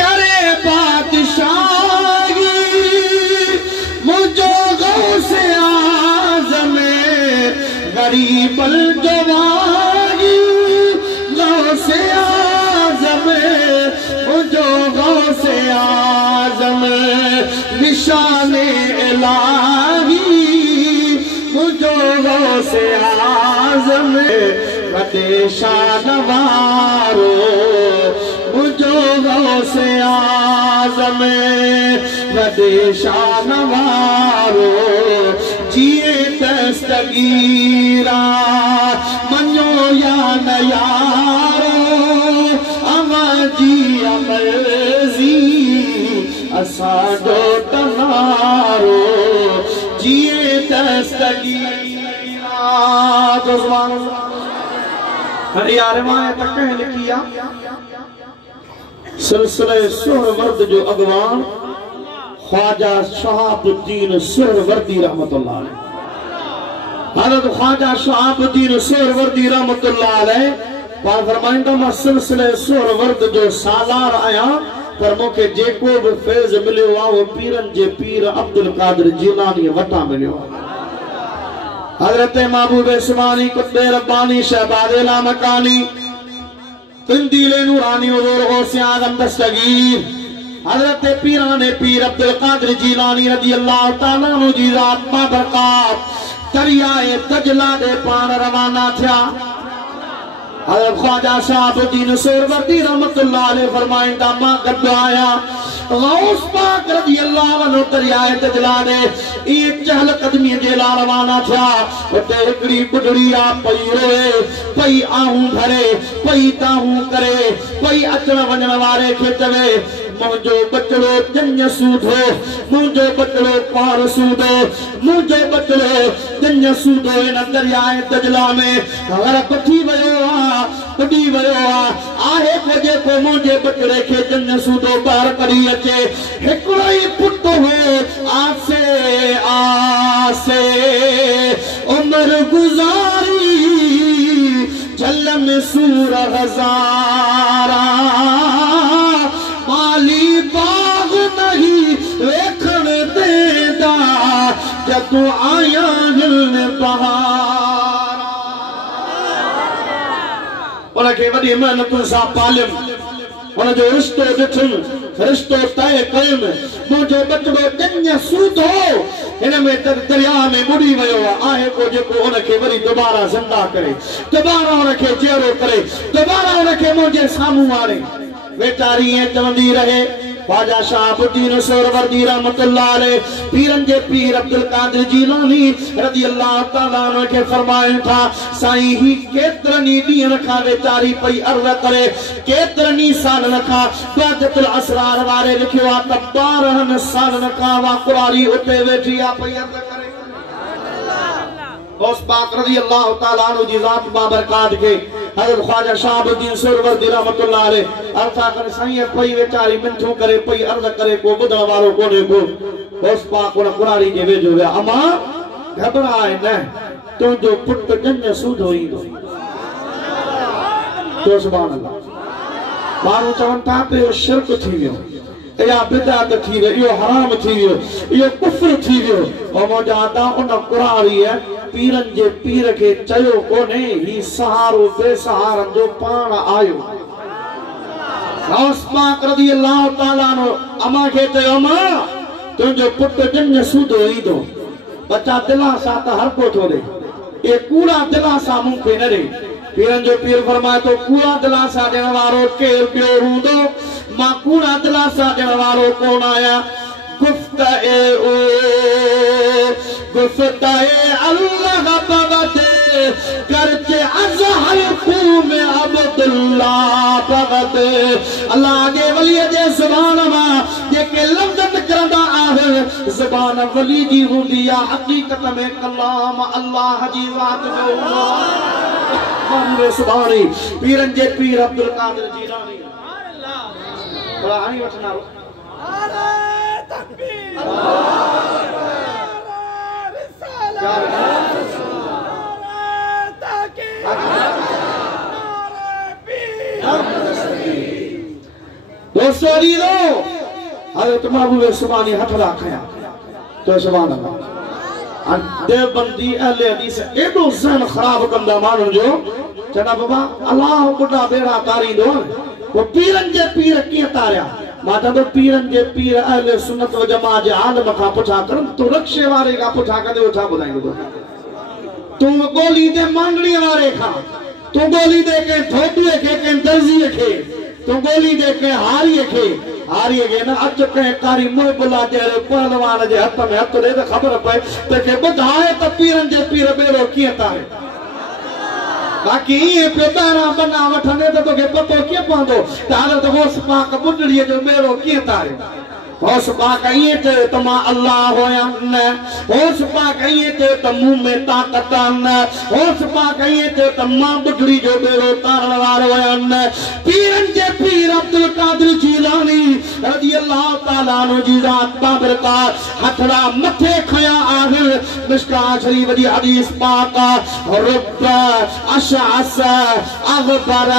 करे बादशाही मुझो गौसे आज़म गरीब जवानी गौसे आज़म मुझो गौसे आज़म निशाने इलाही मुझो गौसे आज़म वॾे शान वारो मुझो गौसे आज़म वॾे शान वारो जिए दस्तगीरा मनो या न यारो आवाजी साजो तनारो जिए दस्तगीरा। तो सुभान अल्लाह। अरे यार माए तक लिखिया सिलसिले सुहरवर्द जो अगवान ख्वाजा शहाबुद्दीन सुहरवर्दी रहमतुल्लाह अलैह। हज़रत ख्वाजा शहाबुद्दीन सुहरवर्दी रहमतुल्लाह अलैह पर फरमाइंदा मां सिलसिले सुहरवर्द जो सालार आया पर मूंखे जेको भी फैज़ मिलियो आहे वो पीरन जे पीर अब्दुल कादिर जिलानी वटा मिलियो। हज़रत महबूब सुबानी कुतुब रब्बानी शहबाज़ लामकानी तिंदीले नूरानी हुज़ूर गौसे आज़म दस्तगीर हज़रत पीराने पीर अब्दुल कादिर जिलानी रज़ी अल्लाह तआला अन्हु जी ज़ात मां बरक़ात दरियाए दजला दे पाण रवाना थिया। हज़रत ख्वाजा शहाबुद्दीन सुहरवर्दी रहमतुल्लाह अलैह फरमाइंदा मां गॾु आया गौस पाक रज़ी अल्लाह अन्हु दरियाए दजला दे ई चहल कदमी जे ला रवाना थिया। उते हिकड़ी बुढड़ी आ पई रोए पई आहूं भरे पई ताहूं करे पई अचण वञण वारे खे चवे मुझो बचड़ो जंज सूदो मुझो बचड़ो पार सूदो मुझो बचड़ो जंज सूदो इन दरियाए दजला में अगर पथी वयो आ पुडी वयो आहे को जेको मुझे बचड़े के जंज सूदो पार करी अचे हिकड़ो ही पुट हो आसे आसे उम्र गुजारी जल में सूर हजारा माली बाग नहीं वेखण देदा जदू आया हिल बहारा। उनके वडी मेहनतुन सां पालियम उन जो रिश्तो ॾिठुम रिश्तो तय कयुम मुझो बचड़ो जंज सूदो हिन में दरिया में बुड़ी वयो आहे को जेको उनके वरी दोबारा जिंदा करे दोबारा उनके जहिड़ो करे दोबारा उनके मुझे साम्हूं आणे। वेचारी चवंदी रहे ख्वाजा शहाबुद्दीन सुहरवर्दी रहमतुल्लाह अलैह पीरन जे पीर अब्दुल कादिर जिलानी रज़ी अल्लाह तआला अन्हु के फरमाइनि था साईं ही केतरनी ॾींहंनि खां वेचारी पई अर्ज़ करे केतरनी सालनि खां बादतुल असरार वारे लिखियो आहे त 12 सालनि खां वा कुरारी उते वेठी आहे पई अर्ज़ करे। उस पाक रज़ी अल्लाह तआला अन्हु जी ज़ात बाबरकात के हज़रत ख्वाजा शहाबुद्दीन सुहरवर्दी रहमतुल्लाह अलैह अर्ज़ करे साईं पई वेचारी मिंथू करे पई अर्ज़ करे को ॿुधण वारो कोन्हे को। उस पाक उन कुरारी जे वेझो विया अमा घबराए न तुंहिंजो पुट जंज सूदो ईंदो। तो सुभान अल्लाह। माण्हू चवनि था त इहो शिरक थी वियो या बिदअत थी वियो इहो हराम थी वियो इहो कुफ्र थी वियो और मौजूदा उन कुरारी पीरन जे पीर के चयो कोने ही सहारो बेसहारन जो पाण आयो। गौस पाक रज़ी अल्लाह तआला अन्हु अमा के चयो अमा तुंहिंजो पुट जंज सूदो ईंदो बच्चा दिलासा त हर को थो ॾे ये कूड़ा दिलासा मूंखे न ॾे। पीरन जो पीर फरमाए तो कूड़ा दिलासा ॾियण वारो केरु ॿियो हूंदो मां कूड़ा दिलासा ॾियण वारो कोन आहियां। गुफ्ताए ओ गुफ्ताए अल्लाह बगदे करके अज़हर क़ूम अब्दुल्लाह बगदे अल्लाह आगे वली जे ज़ुबान मां जेके लफ़्ज़ निकरंदा आहिनि ज़ुबान वली जी हूंदी आहे हक़ीक़त में कलाम अल्लाह जी ज़ात जो हूंदो। सुभानी पीरन जे पीर अब्दुल कादिर जिलानी थोड़ा हाई वठना रो तकबीर दोस्तों हज़रत महबूब सुबानी हथ रखया तो सुभान अल्लाह। देवबंदी अहले हदीस एडो ज़हन खराब कंदा माण्हुनि जो चवंदा बाबा अल्लाह बुढ़ा बेड़ा तारींदो वो पीरन जे पीर कीअं तारिया मां चवंदो पीरन जे पीर अहले सुन्नत व जमात जे आलम खां पुछा कर तू रक्शे वारे खां पुछा कंदे छा ॿुधाईंदो तू गोली दे मांगड़ी वारे खां तू गोली दे के धोबीअ खे के दर्जीअ खे तू गोली दे के हारीअ खे न अच के कारी मुहबुला जहिड़े पहलवान जे हथ में हथ ॾे त ख़बर पए त के ॿुधाए त पीरन जे पीर बेड़ो कीअं तारे। बाकी ये पेतारा बना वठने तो के पतो के पवंदो त हज़रत गौस पाक बुढ़ड़ीअ जो बेड़ो कीअं तारे। होश पाक ये चे तो मां अल्लाह होया न, होश पाक ये चे तो मुंह में ताकत न, होश पाक ये चे तो मां बुढ़ड़ी जो बेरो तारण वारो होया न। पीरन जे पीर अब्दुल कादिर जीलानी रज़ी अल्लाह ताला अन्हु जी ज़ात बाबरकत हथड़ा मथे खया आहे। मिशकात शरीफ जी हदीस पाक रुब अशअस अग़बर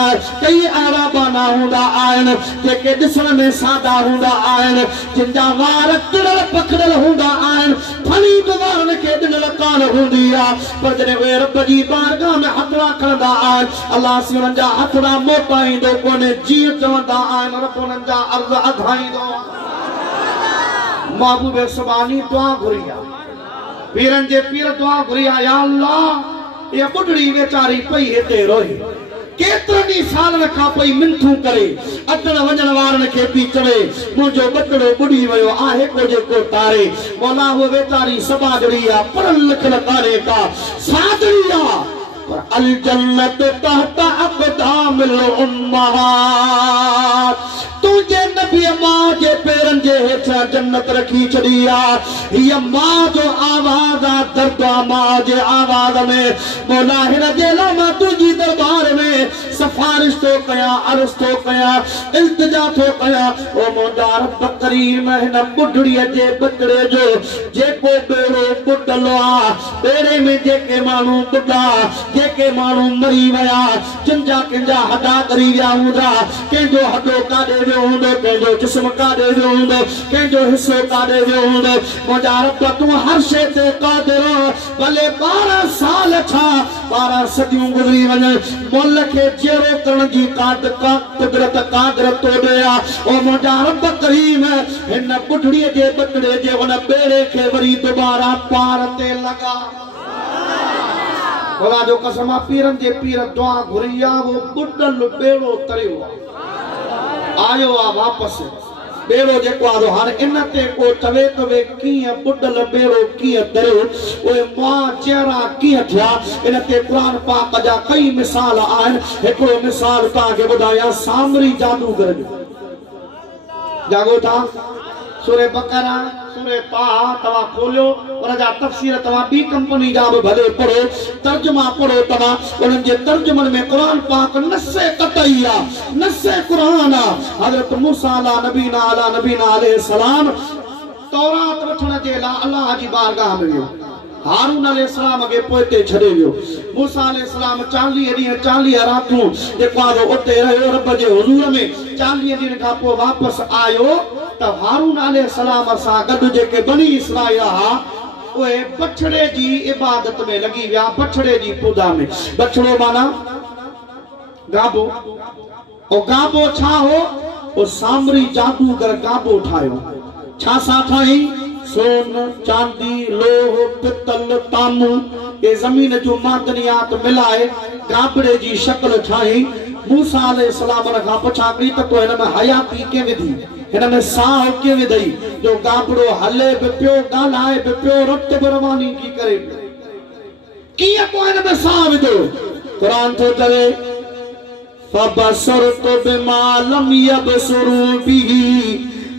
कई अरबाना हुंदा आहिनि जेके ॾिसण में सादा हुंदा आहिनि, जिंदा वार तिड़ल पखड़ल हुंदा आहिनि, फणी वारनि खे ॾिनल कान हूंदी आहे, पर जॾहिं उहे रब जी बारगाह में हथड़ा खणंदा आहिनि अल्लाह से उन्हनि जा हथड़ा मोटाईंदो कोन्हे, जीअं चवंदा आहिनि रब उन्हनि जा अर्ज़ अधाईंदो। महबूब सुभानी दुआ घुरी आहे, पीरनि जे पीर दुआ घुरी आहे, या अल्लाह इहा ॿुढड़ी वेचारी पई हिते रोई, केतिरनि सालनि खां पई मिनथूं करे अचण वञण वारनि खे पई चवे मुंहिंजो ॿचिड़ो ॿुॾी वियो आहे को जेको तारे। मौला उहा वेचारी सबाजड़ी आहे, पढ़ल लिखल कान्हे का, सादड़ी आहे, पर अल जन्नत तहत अक़दामिल उम्महात, तुझे नबी मां जे पेरनि जे हेठां जन्नत रखी छॾी आहे। हीअ मां जो आवाज़ आहे, दर्द आहे मां जे आवाज़ में। मौला हिन जे लाइ मां तुंहिंजी दरबार में सिफारिश थो कयां, अर्ज़ थो कयां, इल्तिजा थो कयां, ओ मौला रब करीम हिन ॿुढड़ीअ जे ॿचिड़े जो जेको बेड़ो ॿुॾल आहे, बेड़े में जेके माण्हू ॿुॾा, जेके माण्हू मरी विया, जिनजा कंहिंजा हॾा ॻरी विया हूंदा, कंहिंजो हॾो काॾे वियो हूंदो, कंहिंजो जिस्म काॾे वियो हूंदो, कंहिंजो हिसो काॾे वियो हूंदो, मुंहिंजा रब तूं हर शइ ते क़ादिर, भले 12 साल छा 12 सदियूं गुज़री वञनि, मुल्क खे जहिड़ो करण जी कुदरत क़ादिर तो ॾिया। ओ मुंहिंजा रब करीम हिन ॿुढड़ीअ जे ॿचिड़े जे उन बेड़े खे वरी दुबारा पार ते लॻा। खुदा जो कसम आहे, पीरनि जे पीर दुआ घुरी आहे, वो ॿुॾल बेड़ो तरियो आहे, आयो आहे वापसि। बेड़ो जेको आहे हाणे इन ते को चवे त वे कीअं ॿुॾल बेड़ो कीअं तरियो, उहे मां चेहरा कीअं थिया, इन ते क़ुरान पाक जा कई मिसाल आहिनि। हिकिड़ो मिसाल तव्हांखे ॿुधायां, सामरी जादूगर जो। जागो था, सूरे बकरा, सूरे ताहा तव्हां खोलियो, उन जा तफ़सीर तव्हां ॿी कंपनी जा बि भले पढ़ो, तर्जुमा पढ़ो तव्हां, उन्हनि जे तर्जुमनि में क़ुरान पाक नस्से कतई आहे, नस्से क़ुरान आहे। हज़रत मूसा नबीना अलैहिस्सलाम तौरात वठण जे लाइ अल्लाह जी बारगाह में वियो, हारून अलैहिस्सलाम अॻे पोइते छॾे वियो। मूसा अलैहिस्सलाम 40 ॾींहं 40 रातूं जेको आहे उते रहियो रब जे हुज़ूर में। 40 ॾींहंनि खां पोइ वापसि आयो त हारून अलैहिस्सलाम सां गॾु जेके बनी इसराईल हा उहे बछड़े जी इबादत में लॻी विया, बछड़े जी पूजा में। बछड़ो माना गाबो, और गाबो छा हो, वो सामरी जादूगर गाबो ठाहियो। छा सां ठाही, सोन चांदी लोह पितल तामू ये जमीन जो मादनियात मिलाए गाबड़े जी शक्ल ठाही। मूसा अलैहिस्सलाम खां पुछा कई त तो हिन में हयाती के विधी, हिन में साह के विधई, जो गाबड़ो हले बि पियो, ॻाल्हाए बि पियो, रत बि रवानी की करे, कीअं को हिन में साह विधो। क़ुरान थो चवे फबसरतु बिमा लम यबसरू बिही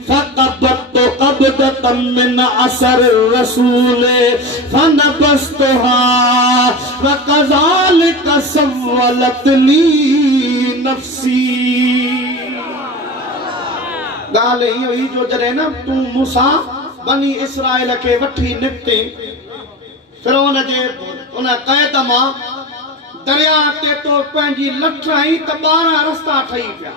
फक़बतु क़बदतम मिन असर रसूल फनबस्तुहा वकज़ालिक सव्वलत ली नफ्सी। गाल ही हुई जो जॾहिं न तू मूसा बनी इसराइल के वठी निकिते फिरौन जे उन क़ैद मां दरिया ते तो पंहिंजी लठ आई त 12 रस्ता ठही पिया।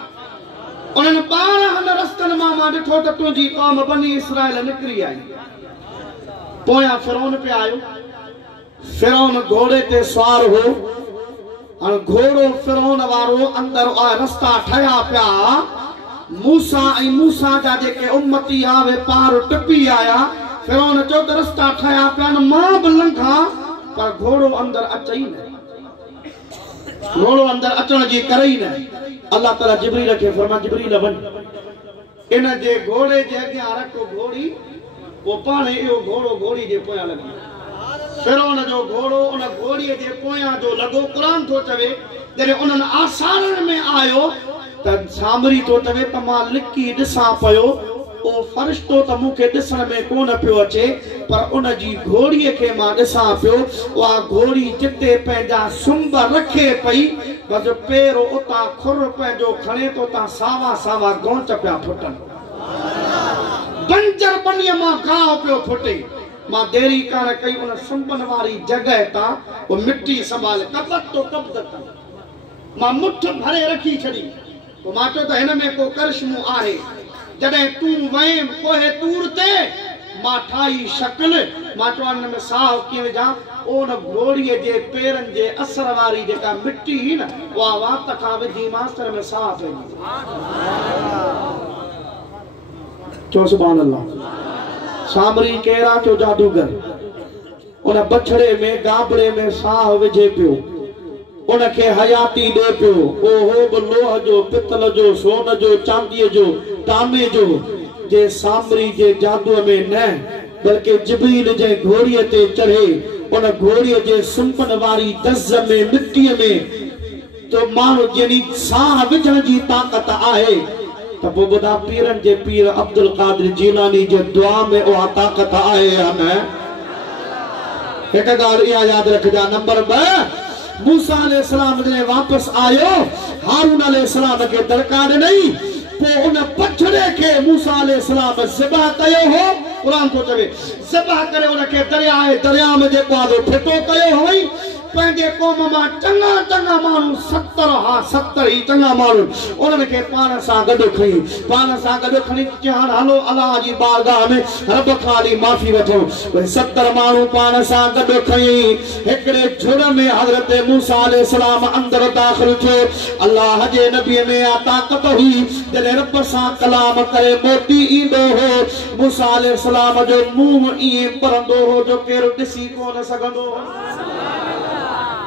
उन्हनि 12 रस्तनि मां ॾिठो त तुंहिंजी कौम बनी इसराइल निकिरी आई। पोयां फिरौन पे आयो, फिरौन घोड़े ते सवार हो, हाणे घोड़ो फिरौन वारो अंदर रस्ता ठहिया पिया। मूसा ऐं मूसा जा जेके उम्मती आ वे पार टपी आया। फिरौन चयो त रस्ता ठहिया पिया आहिनि, मां बि लंघा, पर घोड़ो अंदर अचे ई न, घोड़ो अंदर अचण जी करे ई न। अल्लाह ताला जिब्रील खे फरमाया, जिब्रील वञ इन जे घोड़े जे अॻियां रखो घोड़ी, वो पाण इहो घोड़ो घोड़ी जे पोयां लॻी। फिरौन जो घोड़ो उन घोड़ीअ जे पोयां जो लॻो। क़ुरान थो चवे जॾहिं उन्हनि आसारनि में आयो त सामरी थो चवे त मां लिकी ॾिसां पियो ओ फरिश्तो त मूंखे ॾिसण में कोन पियो अचे पर उन जी घोड़ीअ खे मां ॾिसां पियो उहा घोड़ी जिते पंहिंजा सुंभ रखे पई बस पेर उतां खुर पंहिंजो खणे तो ता सावा सावा गौच पिया फुटनि बंजर बनीअ मां गांव पियो फुटे मां देरी कान कई उन सुंभनि वारी जॻह तां वो मिट्टी संभाले कबत तो कब्दत मां मुठ भरे रखी छड़ी तो मां चयो त हिन में को करिश्मो आहे जॾहिं तूं वएं कोहे तूर ते मां ठाही शक्ल मां चयो हिन में साहु कीअं विझां उन घोड़ीअ जे पेरनि जे असर वारी जेका मिट्टी हुई न उहा वात खां विधी मास्तर में साहु पइजी चो सुभान अल्लाह सामरी केरा चो जादूगर उन बछड़े में गाबड़े में साहु विझे पियो उनके हयाती दे पियो ओहो बि लोह जो पितल जो सोन जो चांदीअ जो तांबे जो जे सामरी जे जादू में न बल्कि जिब्रील जे घोड़ीअ ते चढ़े उन घोड़ीअ जे सुंपन वारी दज़ में मिट्टीअ में तो माण्हू जनी साह विझण जी ताक़त आहे त पोइ ॿुधा पीरनि जे पीर अब्दुल कादिर जीलानी जे दुआ में उहा ताक़त आहे या न हिकु ॻाल्हि इहा यादि रखजा नंबर 2 मूसा अलैहिस्सलाम ने वापस आयो हारून अलैहिस्सलाम के दरकार नहीं तो उन पछड़े के मूसा अलैहिस्सलाम ज़िबह कयो हो कुरान तो चवे ज़िबह करे उन के दरिया में जेको आदो फिटो कयो होई पंहिंजे क़ौम मां चङा चङा माण्हू 70 ही चङा माण्हू उन्हनि खे पाण सां गॾु खणी हाणे हलो अलाह जी बारगाह में रब खां माफ़ी वठो 70 माण्हू पाण सां गॾु खणी हिकिड़े झुड़ में हज़रत मूसा अलैहिस्सलाम अंदर दाख़िल थियो अलाह जे नबीअ में आ ताक़त हुई जॾहिं रब सां कलाम करे मोटी ईंदो हो मूसा अलैहिस्सलाम जो मुंहुं ईअं परंदो हो जो केरु ॾिसी कोन सघंदो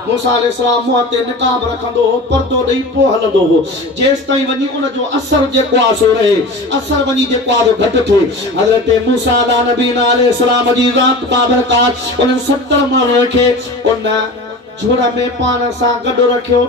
मूसा अलैहिस्सलाम मुंह ते निकाब रखंदो हो पर्दो ॾेई पोइ हलंदो हो जेसि ताईं वञी उन जो असर जेको आहे सो रहे असर वञी जेको आहे घटि थिए हज़रत मूसा अलैहिस्सलाम जी ज़ात बाबरकात उन 70 माण्हुनि खे उन झुड़ में पाण सां गॾु रखियो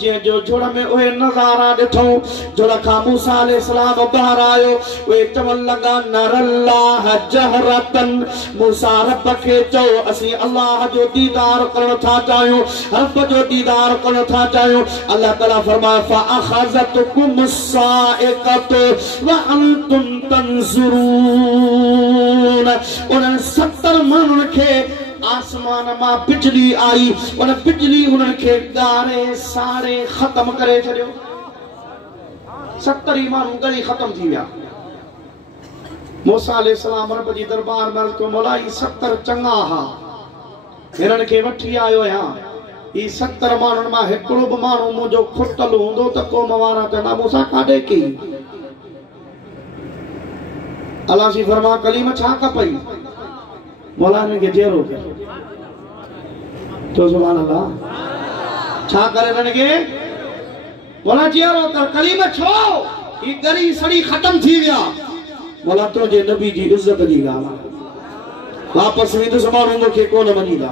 जे जो झुड़ में उहे नज़ारा ॾिठो झुड़ खां मूसा अलैहिस्सलाम ॿाहिरि आयो उहे चवण लॻा नरल्लाह जहरतन मूसा रब खे चयो असीं अल्लाह जो दीदार करण था चाहियूं रब जो दीदार करण था चाहियूं अल्लाह ताला फरमाए फअखज़तकुम साइक़तु व अंतुम तंज़ुरून उन 70 माण्हुनि खे आसमान मां बिजली आई उन बिजली उन्हनि खे ॻारे साड़े ख़त्म करे छॾियो 70 माण्हू ॻरी ख़त्म थी विया मूसा अलैहिस्सलाम रब जी दरबार में को मौला 70 चङा हा हिननि खे वठी आयो आहियां ही 70 माण्हुनि मां हिकिड़ो बि माण्हू मुंहिंजो खुटल हूंदो त क़ौम वारा चवंदा मूसा काॾे कई अलाह जी फरमा कलीम छा कपई मौला ने के जेरो तो सुभान अल्लाह छा करे रन के मौला जेरो कर कलीम छो ई गरी सड़ी खत्म थी गया मौला तो जे नबी जी इज्जत दी गाला वापस में तो समानु मुखे कोन मनीदा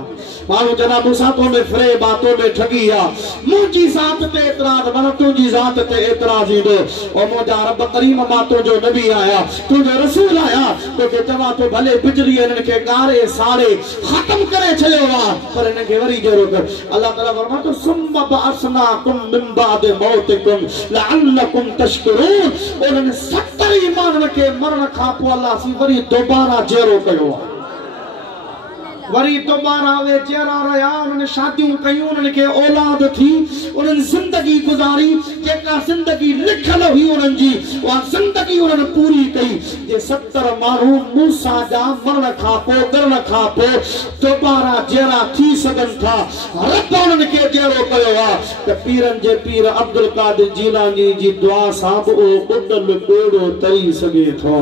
मानो जना मूसा तो में फ्रे बातों में ठगी आ मुजी जात ते एतराज मन तुजी जात ते एतराज ईंदो ओ मोजा रब करीम मा तो जो नबी आया तो जो रसूल आया तो के चवा तो भले बिजली इनन के गारे सारे खत्म करे छयो वा पर इनन के वरी जरो कर अल्लाह ताला फरमा तो सुम्मा बअसनाकुम मिन बाद मौतिकुम लअल्लकुम तशकुरून उन 70 ईमान के मरण खा पो अल्लाह सी वरी दोबारा जरो कयो वरी दोबारा वे जरा रहा उन्होंने शादियों कयूं उन्होंने के औलाद थी उन्होंने जिंदगी गुजारी जेका जिंदगी लिखल हुई उन्होंने जी वह जिंदगी उन्होंने पूरी कई जे 70 माण्हू मूसा जा मरण खां पोइ गरण खां पोइ दोबारा जरा थी सघन था रब उन्होंने के जहिड़ो कयो आहे त पीरनि जे पीर अब्दुल कादिर जीलानी जी दुआ सां बि उहो उॾल ॾोड़ो तरी सघे थो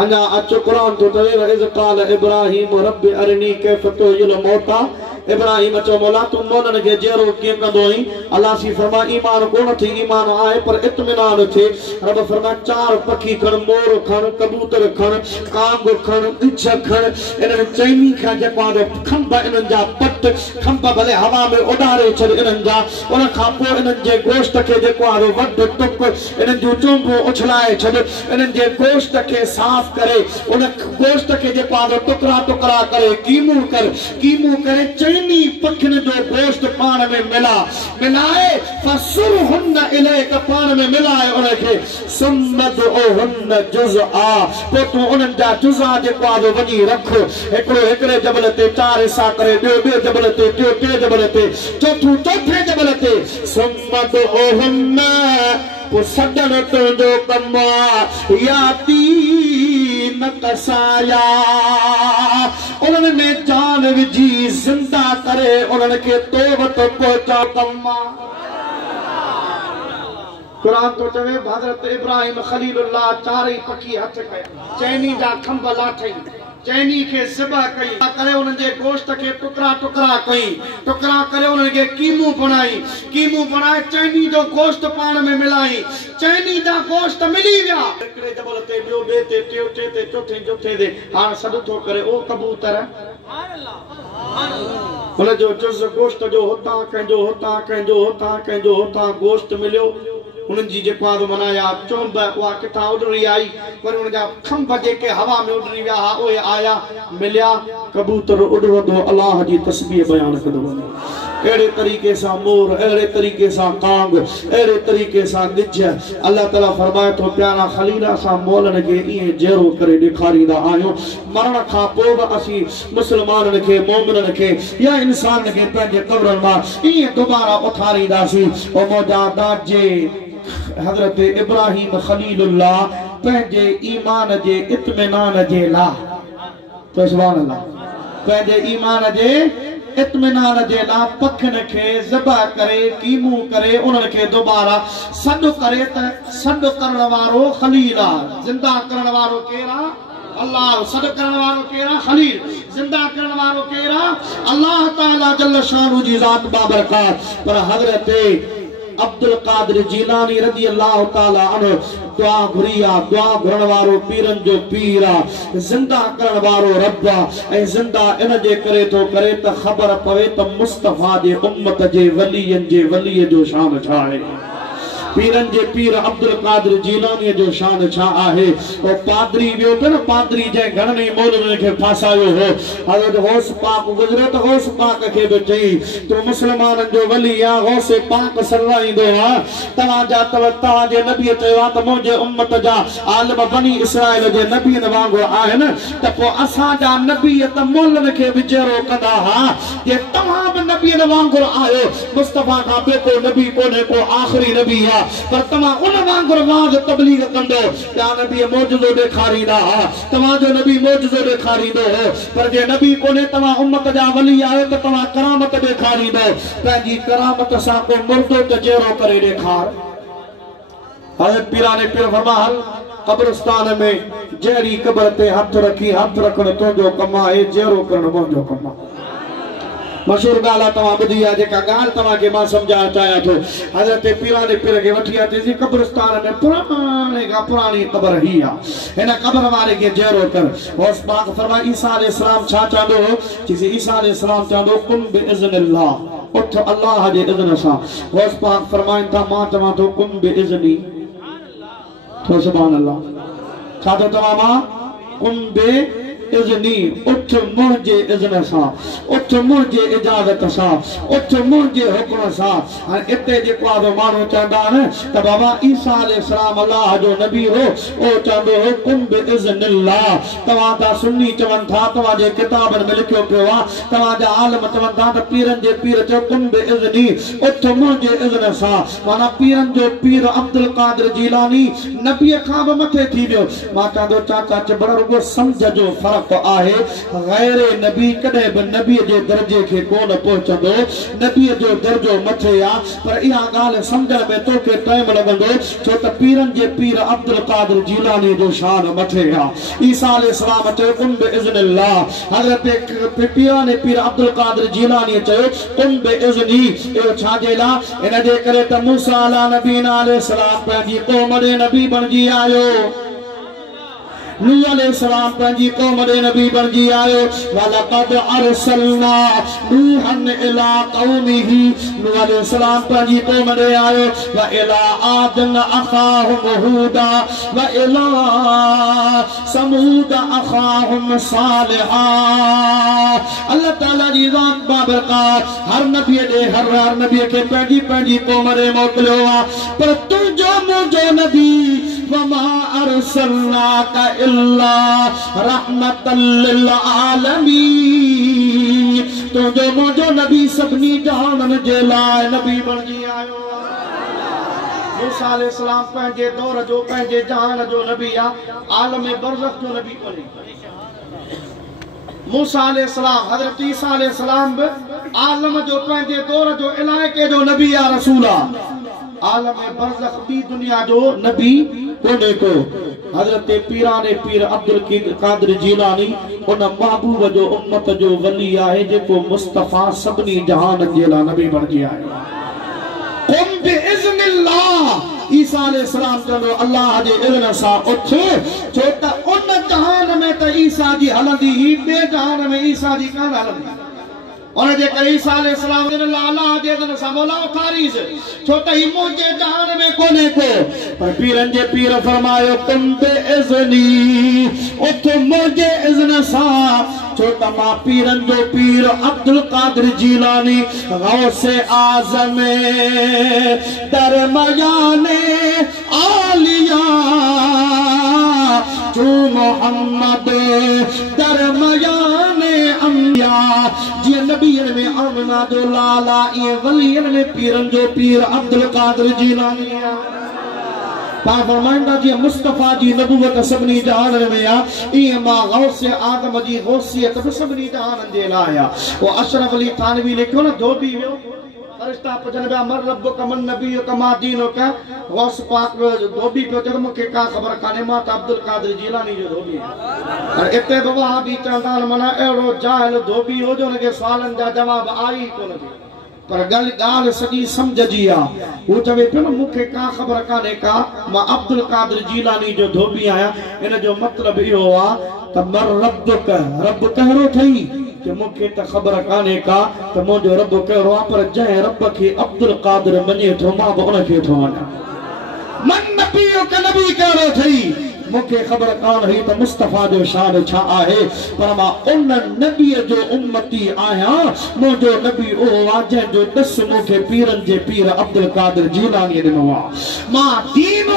अना अचो कुरान तो तवे इज़ क़ाल इब्राहीम रब्बि अरनी कैफ़ तुहिल मौता इब्राहिम चो मौला तू मोनन के जेरो कीअं कंदो आहीं? अल्लाह सी फरमा ईमान कोन थी, ईमान आहे पर इत्मीनान थे। रब फरमा 4 पखी खण, मोर खण, कबूतर खण, कांग खण, इछ खण, इन्हनि चैनी खां जेको आहे खंभ इन्हनि जा पट खंभ भले हवा में उॾारे छॾ इन्हनि जा, उन खां पोइ इन्हनि जे गोश्त खे जेको आहे वढ टुक इन्हनि जूं चोंबूं उछलाए छॾ, इन्हनि जे गोश्त खे साफ़ करे उन गोश्त खे जेको आहे टुकड़ा टुकड़ा करे कीमू करे चैनी पखियुनि जो गोश्त पाण में मिलाए फसुरहुन इलैक पाण में मिलाए उनखे सुम्मद ओहुन जुज़आ पोइ तूं उन्हनि जा जुज़ा जेको आहे वञी रख, हिकिड़ो हिकिड़े जबल ते 4 हिसा करे, ॿियो जबल ते, टियों 3 जबल ते, चौथों 4थे जबल ते सुम्मद ओहुन पोइ सॾण तुंहिंजो कमु आहे याती न कसाया उन्हनि में जान विझी ज़िंदा करे उन्हनि खे तो वटि पहुचा कमु आहे। कुरान तो चवे हज़रत इब्राहिम खलीलुल्लाह 4 पखी हथ कया, चैनी जा खंभ लाथई, चैनी के ज़िबह कई करे उन्हनि जे गोश्त के टुकड़ा टुकड़ा कई, टुकड़ा करे उन्हनि के कीमू बनाए चैनी जो गोश्त पाण में मिलाई, चैनी जा गोश्त मिली विया हिकिड़े जबल ते, ॿियो ॿिए ते, टियों ते, चौथे चौथे ते, हाणे सॾु थो करे ओ कबूतर हुन जो जुज़ गोश्त जो हुतां गोश्त मिलियो, उन्हनि जी जेको आहे मनाया चोंब उहा किथां उॾरी आई, पर उन जा खंभ जेके हवा में उॾरी विया हा उहे आया मिलिया, कबूतर उॾंदो अलाह जी तस्बीह बयान कंदो वञे। अहिड़े तरीक़े सां मोर, अहिड़े तरीक़े सां कांग, अहिड़े तरीक़े सां ॻिज, अल्लाह ताला फरमाए थो प्यारा ख़लील असां मोलनि खे ईअं जहिड़ो करे ॾेखारींदा आहियूं, मरण खां पोइ बि असीं मुस्लमाननि खे, मोमिननि खे या इंसान खे पंहिंजे कब्रनि मां ईअं दुबारा उथारींदासीं। ओ मौजूदा जे हज़रत इब्राहिम खलीलुल्लाह पंहिंजे ईमान जे इत्मीनान जे लाइ, सुभान अल्लाह, पंहिंजे ईमान जे इत्मीनान जे लाइ पखियुनि खे ज़िबह करे कीमू करे उन्हनि खे दोबारा सॾु करे त सॾु करण वारो खलील आहे, ज़िंदा करण वारो केरु आहे? अल्लाह। सॾु करण वारो केरु आहे? खलील। ज़िंदा करण वारो केरु आहे? अल्लाह ताला जल्ल शानु जी ज़ात बाबरकात। पर हज़रत अब्दुल कादिर जीलानी रज़ी अल्लाह ताला अन्हु दुआ घुरिया, दुआ घुरण वारो पीरन जो पीर आहे, ज़िंदा करण वारो रब आहे, ऐं ज़िंदा इन जे करे थो करे त ख़बर पवे त मुस्तफ़ा जे उम्मत जे वलीयन जे वलीअ जो शान छा आहे। पीरन जे पीर अब्दुल कादिर जीलानी जो शान छा आहे। ओ पादरी वियो पे न, पादरी जे घणनि मौलवियुनि खे फासायो हो, हज़रत गौस पाक गुज़रियो त गौस पाक खे बि चई तूं मुस्लमाननि जो वली आ, गौस पाक सराईंदो आहे, तव्हां जे नबी चयो आहे त मुंहिंजे उम्मत जा आलिम बनी इसराइल जे नबीअनि वांगुरु आहिनि, त पोइ असांजा नबी त मौलनि खे बि जहिड़ो कंदा हा। जे तव्हां बि नबीअनि वांगुरु आहियो, मुस्तफ़ा खां ॿियो को नबी कोन्हे, को आख़िरी नबी आहे, पर तव्हां उन वांगुरु वाज़ तबलीग कंदो, या नबी मौजूदो ॾेखारींदा हा, तव्हांजो नबी मौजूदो ॾेखारींदो हो, पर जे नबी कोन्हे तव्हां उम्मत जा वली आहियो त तव्हां करामत ॾेखारींदो, पंहिंजी करामत सां को मुर्दो त जहिड़ो करे ॾेखार। हज़रत पीराने पीर फरमा हल कब्रिस्तान में जहिड़ी क़ब्र ते हथ रखी, हथ रखण तुंहिंजो कमु आहे, जहिड़ो करण मुंहिंजो कमु आहे। मशहूर ॻाल्हि आहे, तव्हां ॿुधी आहे, जेका ॻाल्हि तव्हांखे मां सम्झाइण चाहियां थो। हज़रत पीराने पीर खे वठी आयासीं कब्रिस्तान में, पुराणे खां पुराणी क़ब्र ही आहे, हिन क़ब्र वारे खे जहिड़ो कर। गौस पाक फरमाए ईसा अलैहिस्सलाम छा चवंदो हो? चई ईसा अलैहिस्सलाम चवंदो कुम बिइज़्निल्लाह, उठ अल्लाह जे इज़्न सां। गौस पाक फरमाइनि था मां चवां थो कुम बिइज़्नी, तो सुभान अल्लाह। छा थो चवां मां? कुम बिइज़्नी, उठ मुंहिंजे इज़्न सां, उठ मुंहिंजे इजाज़त सां, उठ मुंहिंजे हुक्म सां। हाणे इते जेको आहे माण्हू चवंदा आहिनि त बाबा ईसा अलैहिस्सलाम अल्लाह जो नबी हो, उहो चवंदो हो कुम बिइज़्निल्लाह। तव्हां था सुन्नी चवनि था, तव्हांजे किताबनि में लिखियो पियो आहे, तव्हांजा आलिम चवनि था त पीरनि जे पीर चयो कुम बिइज़्नी, उठ मुंहिंजे इज़्न सां। माना पीरनि जो पीर अब्दुल कादिर जीलानी नबीअ खां बि मथे थी वियो। मां चवंदो चाचा चबड़ रुगो सम्झ जो फ़र्क़ु आहे। गैर नबी कदे ब नबी जे दर्जे के कोन पहुंचंदो नबी जो दर्जो मथे आ पर इहा गाल समझण में तो के टाइम लगंदो छो त पीरन जे पीर अब्दुल कादिर जीलानी जो शान मथे आ ईसा अलैहि सलाम चयो कुन बि इज़्निल्लाह हजरत पीराने पीर अब्दुल कादिर जीलानी चयो कुन बि इज़्नी ए छा जेला इन जे करे त मूसा अला नबीना अलैहि सलाम पंहिंजी क़ौम ॾे नबी बणजी आयो नूह अलैहिस्सलाम पंहिंजी क़ौम ॾे नबी बणजी आयो वलक़द अरसलना नूहन इला क़ौमिही नूह अलैहिस्सलाम पंहिंजी क़ौम ॾे आयो व इला आदन अखाहुम हूदा व इला समूद अखाहुम सालिहा अल्लाह ताला जी ज़ात बाबरकात हर नबी ॾे हर नबी खे पंहिंजी पंहिंजी क़ौम ॾे मोकिलियो आहे पर तुंहिंजो मुंहिंजो नबी वमा अरसलनाका इल्ला रहमतल लिल आलमीन तुंहिंजो मुंहिंजो नबी सभिनी जहाननि जे लाइ नबी बणजी आयो मूसा अलैहिस्सलाम पंहिंजे दौर जो पंहिंजे जहान जो नबी आहे आलम बरज़ख जो नबी कोन्हे मूसा अलैहिस्सलाम हज़रत ईसा अलैहिस्सलाम बि आलम जो पंहिंजे दौर जो इलाइक़े जो नबी आहे रसूल आहे आलम बरज़ख ॿी दुनिया जो नबी कोन्हे को हजरत पीराने पीर अब्दुल कादिर जीलानी उन महबूब जो उम्मत जो वली आहे जेको मुस्तफा सभिनी जहान जे लाइ नबी बणजी आयो कुम बि इज़्निल्लाह ईसा अलैहिस्सलाम चयो अल्लाह जे इज़्न सां उठ छो त उन जहान में त ईसा जी हलंदी ही ॿिए जहान में ईसा जी कान हलंदी और जे करे ईसा अलैहिस्सलाम ने अल्लाह जे इज़्न सां मौला उथारीस छो त ही मुंहिंजे जहान में कोन्हे को पर पीरन जे पीर फरमायो तुम बि इज़्नी उठ मुंहिंजे इज़्न सां छो त मां पीरन जो पीर अब्दुल कादिर जीलानी गौसे आज़म दरमयाने आलिया जो मोहम्मद दरमयाने अंबिया जी नबीन में आमना जो लाला ये वलीन में पीरन जो पीर अब्दुल कादिर जीलानी पा फरमाइंदा जी मुस्तफा जी नबूवत सभिनी जहान में आ ई मां गौसे आदम जी गौसियत भी सभिनी जहान जे लाइ आ वो अशरफ अली थानवी लिखो न धोबी वियो फरिश्ता पुछन पिया मर रब कमन नबी कमा दीनो का गौस पाक धोबी पियो चयो मूंखे का ख़बर कान्हे मां त अब्दुल कादिर जीलानी जो धोबी और इते बाबा बि चवंदा माना अहिड़ो जाहिल धोबी हो जो हुनखे सुवालनि जा जवाब आई कोन थी पर गाल सॼी सम्झ जी आहे वो चवे पियो न मूंखे का ख़बर कान्हे का मां अब्दुल कादिर जीलानी जो धोबी आहियां इन जो मतिलबु इहो आहे त मर रब कहिड़ो अथई कि मूंखे त ख़बर कान्हे का त मुंहिंजो रब कहिड़ो आहे पर जंहिं रब खे अब्दुल कादिर मञे थो मां बि उनखे थो मञां मन नबी का नबी कहिड़ो अथई मूंखे ख़बर कान हुई त मुस्तफा जो शान छा आहे पर मां उन नबी जो उम्मती आहियां मुंहिंजो नबी उहो आहे जंहिंजो ॾिस मूंखे पीरन जे पीर अब्दुल कादिर जीलानी ॾिनो आहे मां दीन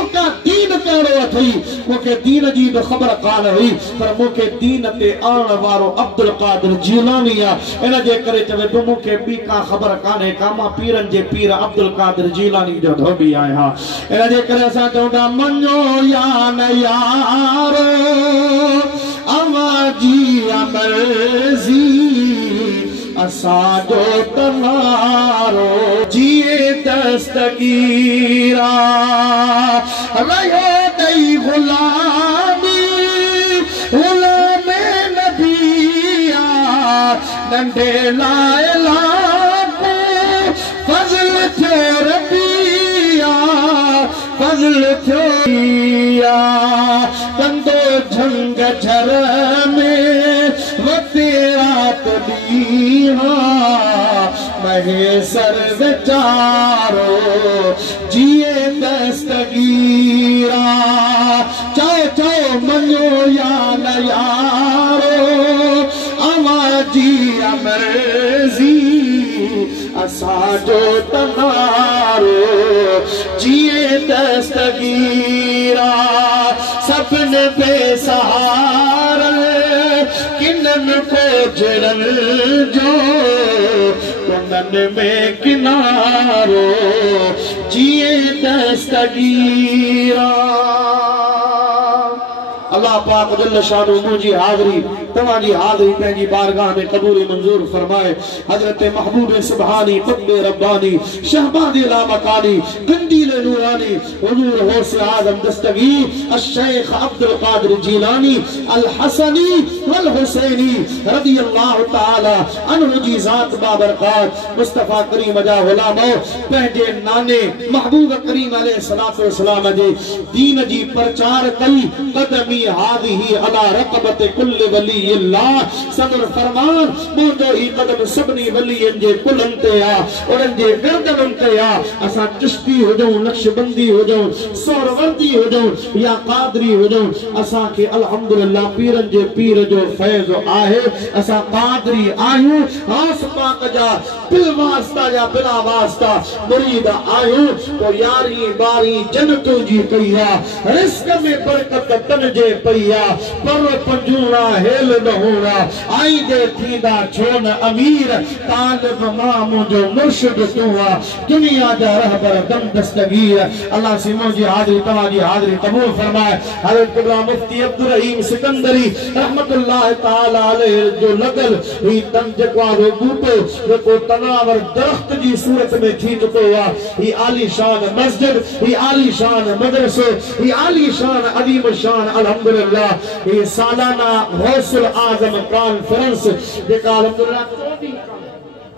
कहिड़ो अथई मूंखे दीन जी बि ख़बर कान हुई पर मूंखे दीन ते आणण वारो अब्दुल कादिर जीलानी आहे इन जे करे चवे थो मूंखे ॿी का ख़बर कान्हे का मां पीरन जे पीर अब्दुल कादिर जीलानी जो धोबी आहियां इन जे करे असां चऊं था मञो या न यारो अवाजी अमरजी असांजो तनारो जिए दस्तगीरा रहियो ॾेई गुलामी गुलाम नबिया नंढे लाइ लाको फज़ल थियो रबिया फज़ल थियो कंदो झंग झर में वतेरा तलीहा महेसर विचारो जिए दस्तगीरा चो मनो या न यारो आवाजी अमरजी असांजो तनारो जिए दस्तगीरा सपन बेसहार किनन को जड़न जो कुनन में किनारो जिए दस्तगीरा अल्लाह अल्लाह पाक जल्ल शानु मुझी हाज़री तमाजी हाज़री पंहिंजी बारगाह में कबूल मंजूर फरमाए। हजरत महबूब सुबहानी कुतुब रब्बानी शहबाज़ लामकानी कंदील नूरानी हुजूर गौस आज़म दस्तगीर अश-शेख अब्दुल कादिर जीलानी अल हसनी वल हुसैनी रदियल्लाहु तआला अन्हु जी ज़ात बाबरकात मुस्तफा करीम जा गुलामो पंहिंजे नाने महबूब करीम अलैहिस्सलातु वस्सलाम जे दीन जी प्रचार कई कदमी हाज़िही अला रक़बत कुल्ल वलीइल्लाह सदर फरमान मुंहिंजो ही कदम सभिनी वलीयन जे कुलनि ते आ उन्हनि जे गर्दननि ते आ। असां चिश्ती हुजूं नक्शबंदी हुजूं सोहरवर्दी हुजूं या क़ादरी हुजूं असां के अल्हम्दुलिल्लाह पीरन जे पीर जो फैज़ आहे। असां क़ादरी आहियूं आस पाक जा बिल वास्ता या बिला वास्ता मुरीद आहियूं। तो यारी बारी जन्नतों जी कई आ रिस्क में बरकत तन जे पई आ पर पंजूना हेल न होना आई दे थींदा छो न अमीर तालिब मामू जो मुर्शिद तू आ दुनिया जा रहबर दम दस्तगीर। अल्लाह से मुझे हाज़री तमाजी हाज़री कबूल फरमाए। हज़रत क़िबला मुफ्ती अब्दुल रहीम सिकंदरी रहमतुल्लाह ताला अलैहि जो लगल ही तन जकवारो बूटो जेको तनावर दरख्त जी सूरत में थी चुको आ। ही आली शान मस्जिद ही आली शान मदरसो ही आली शान अदीम शान अल्हम्दुलिल्लाह ये सालाना गौसुल आज़म कॉन्फ्रेंस जेका अल्हम्दुलिल्लाह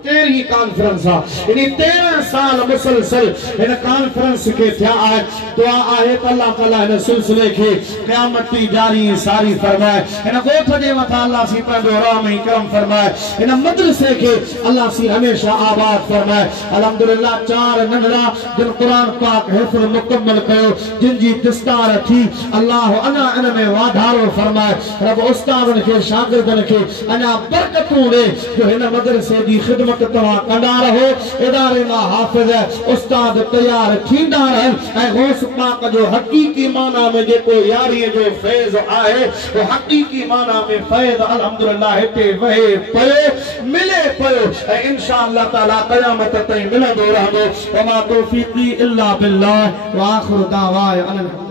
13 कॉन्फ्रेंस आ यानी 13 साल मुसलसल इन कॉन्फ्रेंस के थिया है। दुआ आहे त अल्लाह ताला इन सिलसिले के क़यामत की जारी सारी फरमाए। इन गोठ जे मथा अल्लाह सी पंहिंजो रहम ऐं करम फरमाए। इन मदरसे के अल्लाह सी हमेशा आबाद फरमाए। अल्हम्दुलिल्लाह 4 नंढड़ा जिन कुरान पाक हिफ्ज़ मुकम्मल कयो जिन जी दस्तार थी अल्लाह अना इन में वाधारो फरमाए। रब उस्तादन के शागिर्दन के अना बरकतूं ॾे जो हिन मदरसे जी खिदमत तवा कंदा रहो। इदारे मां हाफ़िज़ उस्ताद तैयार थींदा रहन ऐं गौस पाक जो हकीकी माना में जेको यारी जो फैज़ आहे वो हकीकी माना में फैज़ अल्हम्दुलिल्लाह हिते वहे पयो मिले पयो ऐं इंशाअल्लाह ताला क़यामत ताईं मिलंदो रहंदो। वमा तौफ़ीक़ी इल्ला बिल्लाह व आख़िरु दावाया